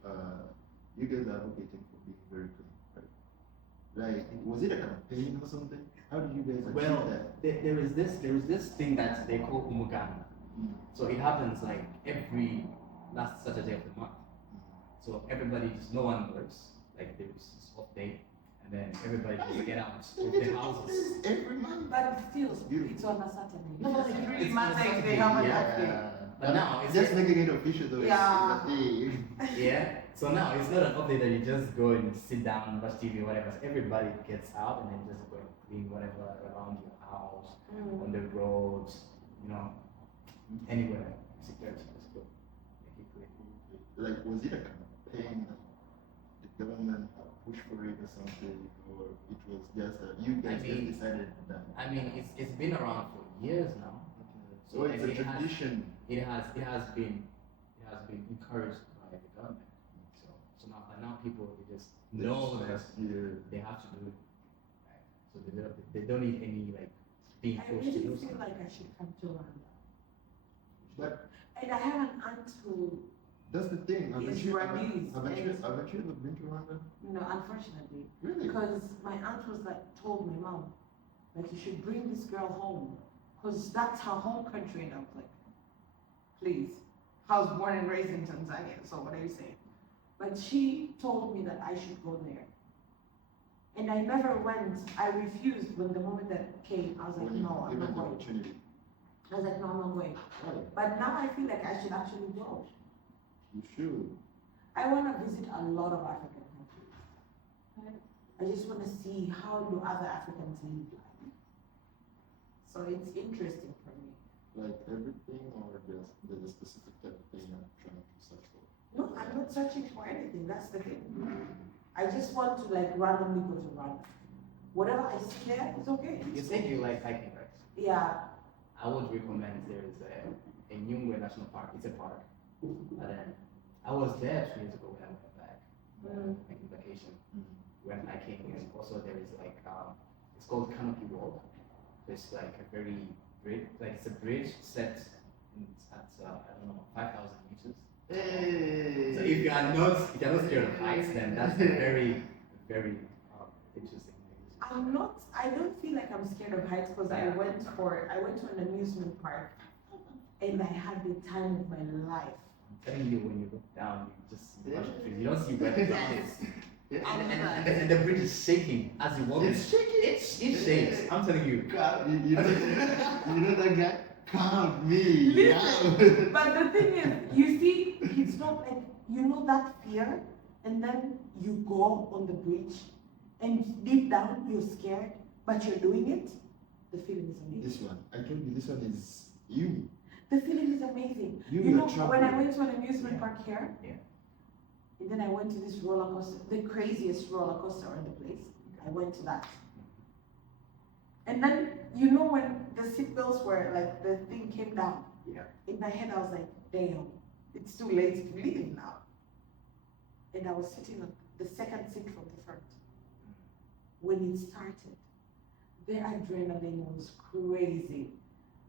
you guys are advocating for being very clean, right? Like, was it a campaign or something? How did you guys achieve Well, that? there is this thing that they call umuganda. So it happens like every last Saturday of the month. So everybody just, no one works, like there's this off day, and then everybody just get out of their houses. Every month. But still, Beautiful. it's on a Saturday. No, It's it's really on a Monday, Saturday, they have a yeah. half day. But now it's just making it official though. Yeah. It's a day. Yeah. So now it's not an update that you just go and sit down, watch TV, whatever. Everybody gets out and then just go and clean whatever around your house, on the roads, you know, anywhere. Security, just go. Make it clean. Like, was it a campaign that the government pushed for it or something, or it was just you guys just decided that? I mean, it's been around for years now. So it's and a tradition. It has been encouraged by the government. So now people they just know that they have to do it. Right? So they don't need any like being I forced to really do feel something. like I should come to Rwanda. But And I have an aunt who, that's the thing. Haven't It's you Rwandese, ever been to Rwanda? no, unfortunately, Really? because my aunt was like, told my mom, like, you should bring this girl home, because that's her home country. And I was like, please. I was born and raised in Tanzania, so what are you saying? But she told me that I should go there. And I never went. I refused when the moment that came. I was like, When you no, I'm given not the going. opportunity. I was like, no, I'm not going. Right. But now I feel like I should actually go. You should. I want to visit a lot of African countries. I just want to see how do other Africans live life. So it's interesting for me. Like everything, or there's a specific type of thing you're trying to search for? No, I'm not searching for anything. That's the thing. I just want to like randomly go to Rwanda. Whatever I see there is okay. You said you like hiking, right? Yeah. I would recommend there is a Nyungwe National Park. It's a park. But then I was there 2 years ago when I went back, making vacation. Went hiking, and also there is like it's called Canopy Walk. It's like a very bridge, like it's a bridge set at I don't know 5,000 meters. Hey. So if you are not scared of heights, then that's a very interesting thing. I don't feel like I'm scared of heights because I went to an amusement park and I had the time of my life. I'm telling you, when you look down, you just see a bunch of trees. You don't see where the ground is. Yeah. And the bridge is shaking as you walk. It's shaking. It shakes. I'm telling you. God, you know that guy? Count me. Listen, but the thing is, you see, it's not like, you know that fear, and then you go on the bridge, and deep down you're scared, but you're doing it. The feeling is amazing. This one, I told you, this one is you. The feeling is amazing. You know, are when I traveling. went to an amusement park here, Yeah. and then I went to this roller coaster, the craziest roller coaster in the place. I went to that. And then, you know, when the seatbelts were like, the thing came down, Yeah. in my head I was like, damn, it's too late to leave now. And I was sitting on the second seat from the front. When it started, the adrenaline was crazy.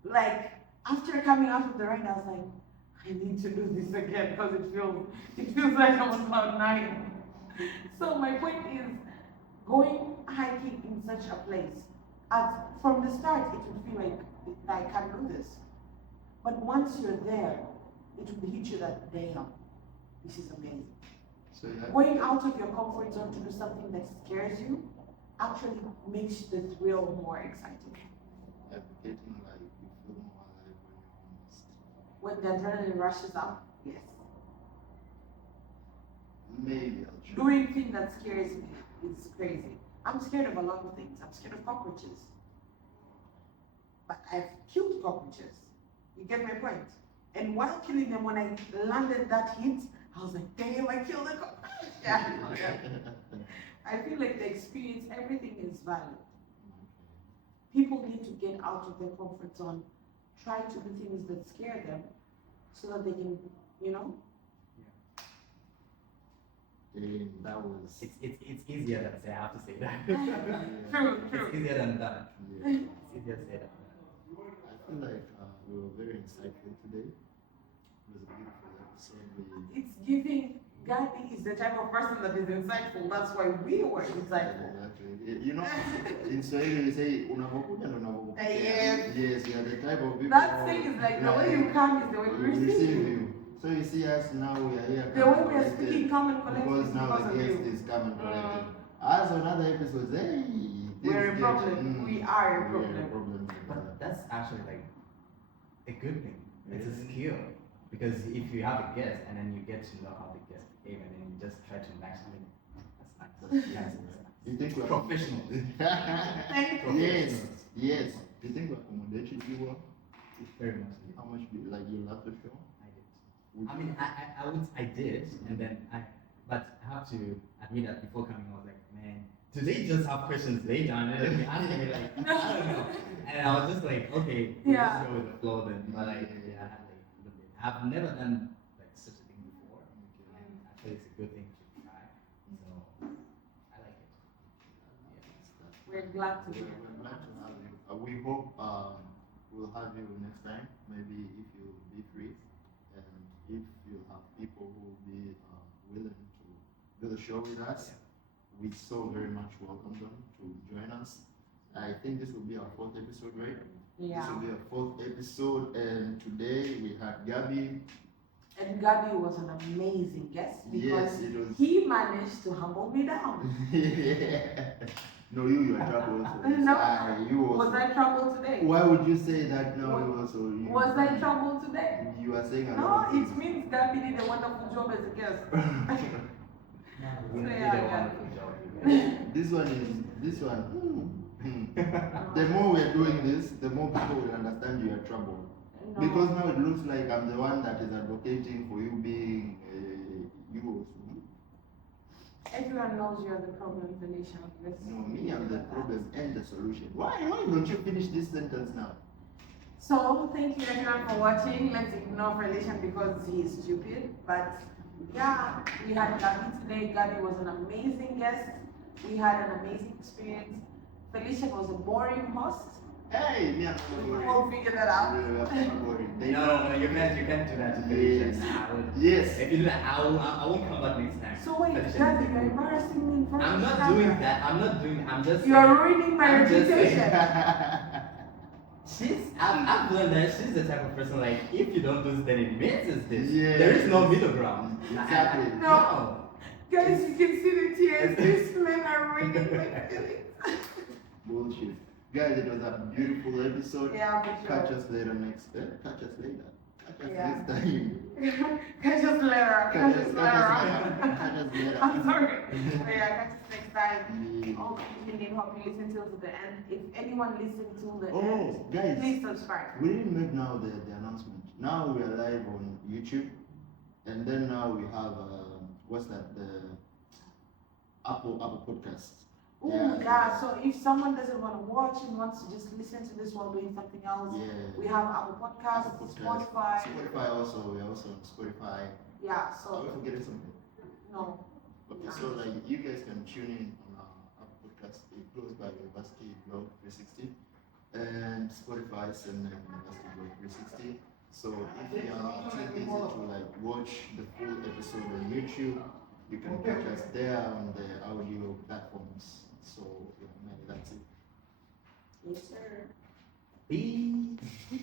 Like, after coming out of the ride, I was like, I need to do this again because it feels like I'm on cloud 9. So my point is, going hiking in such a place, from the start, it would feel like I can't do this. But once you're there, it would hit you that, damn, this is amazing. So yeah. Going out of your comfort zone to do something that scares you actually makes the thrill more exciting. Advocating, like, you feel more alive when you're almost. When the adrenaline rushes up, yes. Maybe I'll try. Doing thing that scares me is crazy. I'm scared of a lot of things. I'm scared of cockroaches. But I've killed cockroaches. You get my point? And while killing them, when I landed that hit, I was like, damn, I killed a cockroach. Yeah. I feel like the experience, everything is valid. people need to get out of their comfort zone, try to do things that scare them, so that they can, you know. That was. It's easier than say. I have to say that. True. It's easier than that. Yeah. It's easier to say that. I feel like we were very insightful today. It was a beautiful episode. It's giving. Gabby is the type of person that is insightful. That's why we were insightful. Exactly. You know, in Swahili we say unavokuja na unavokupokea. Yes, we are the type of people. That thing is like the way you come is the way we receive you. So you see us now, we are here. The way we are speaking, come and collect. Because now the guest is come and collected. As on other episodes, hey, we're a problem. We are a problem. We are a problem. But that's actually like a good thing. It's a skill. Because if you have a guest and then you get to know how the guest behave and then you just try to match them, that's nice. You think we're professional? Yes. You think we accommodated you well? Very much. How much do you like you love the show? I did. I mean, I did, and then but I have to admit that before coming, I was like, man, do they just have questions later? And then they ask me like, I don't know. And I was just like, okay, we'll just go with the flow then. But I've never done like such a thing before, and actually it's a good thing to try. So I like it. We're glad to be here. We're glad to have you. We hope we'll have you next time. Maybe if you'll be free, and if you have people who will be willing to do the show with us, we so very much welcome them to join us. I think this will be our 4th episode, right? Yeah. This will be our 4th episode, and today we had Gabby. And Gabby was an amazing guest because he managed to humble me down. No, you are trouble also. No, you also. Was I trouble today? Why would you say that? No, you also. Was I trouble today? You are saying a No, lot of it things. means Gabby did a wonderful job as a guest. This one. The more we're doing this, the more people will understand you are trouble. No. Because now it looks like I'm the one that is advocating for you being you also. Everyone knows you're the problem in the nation. No, me, I'm the problem and the solution. Why don't you finish this sentence now? So, thank you everyone for watching. Let's ignore Relation because he is stupid. But yeah, we had Gabby today. Gabby was an amazing guest. We had an amazing experience. Felicia was a boring host. Hey, me, I'm We will figure that out. No, you can't do that to Felicia. Yes. If you do that, I won't come back next time. So wait, Gabby, you're embarrassing me in front I'm of not the doing camera. that. I'm just. You're ruining my I'm just reputation. I've learned that she's the type of person like, if you don't do this, then it means it's this. Yes. There is no middle ground. Exactly. No. Guys, you can see the tears. These men are ruining my feelings. Bullshit. Guys, it was a beautiful episode. Yeah, for sure. Catch us later next. Catch us later. Catch us Yeah. next time. Catch us later. Catch us later. Catch us later. I'm sorry. But yeah, catch us next time. Yeah. Oh, continue. Hope you listen till to the end. If anyone listened till the end, Oh, guys, please subscribe. we didn't make now the announcement. Now we are live on YouTube, and then now we have what's that? The Apple Podcasts. Oh, yeah. So if someone doesn't want to watch and wants to just listen to this while doing something else, we have Apple Podcasts, Spotify. Spotify also. We're also on Spotify. Yeah. Are we So forgetting something? no. Okay, so like you guys can tune in on our Apple Podcast. It goes by University Blog 360 and Spotify and University Blog 360. So if you are too busy to like watch the full episode on YouTube, you can catch us there on the audio platforms. So yeah, maybe that's it. Yes, sir. Peace.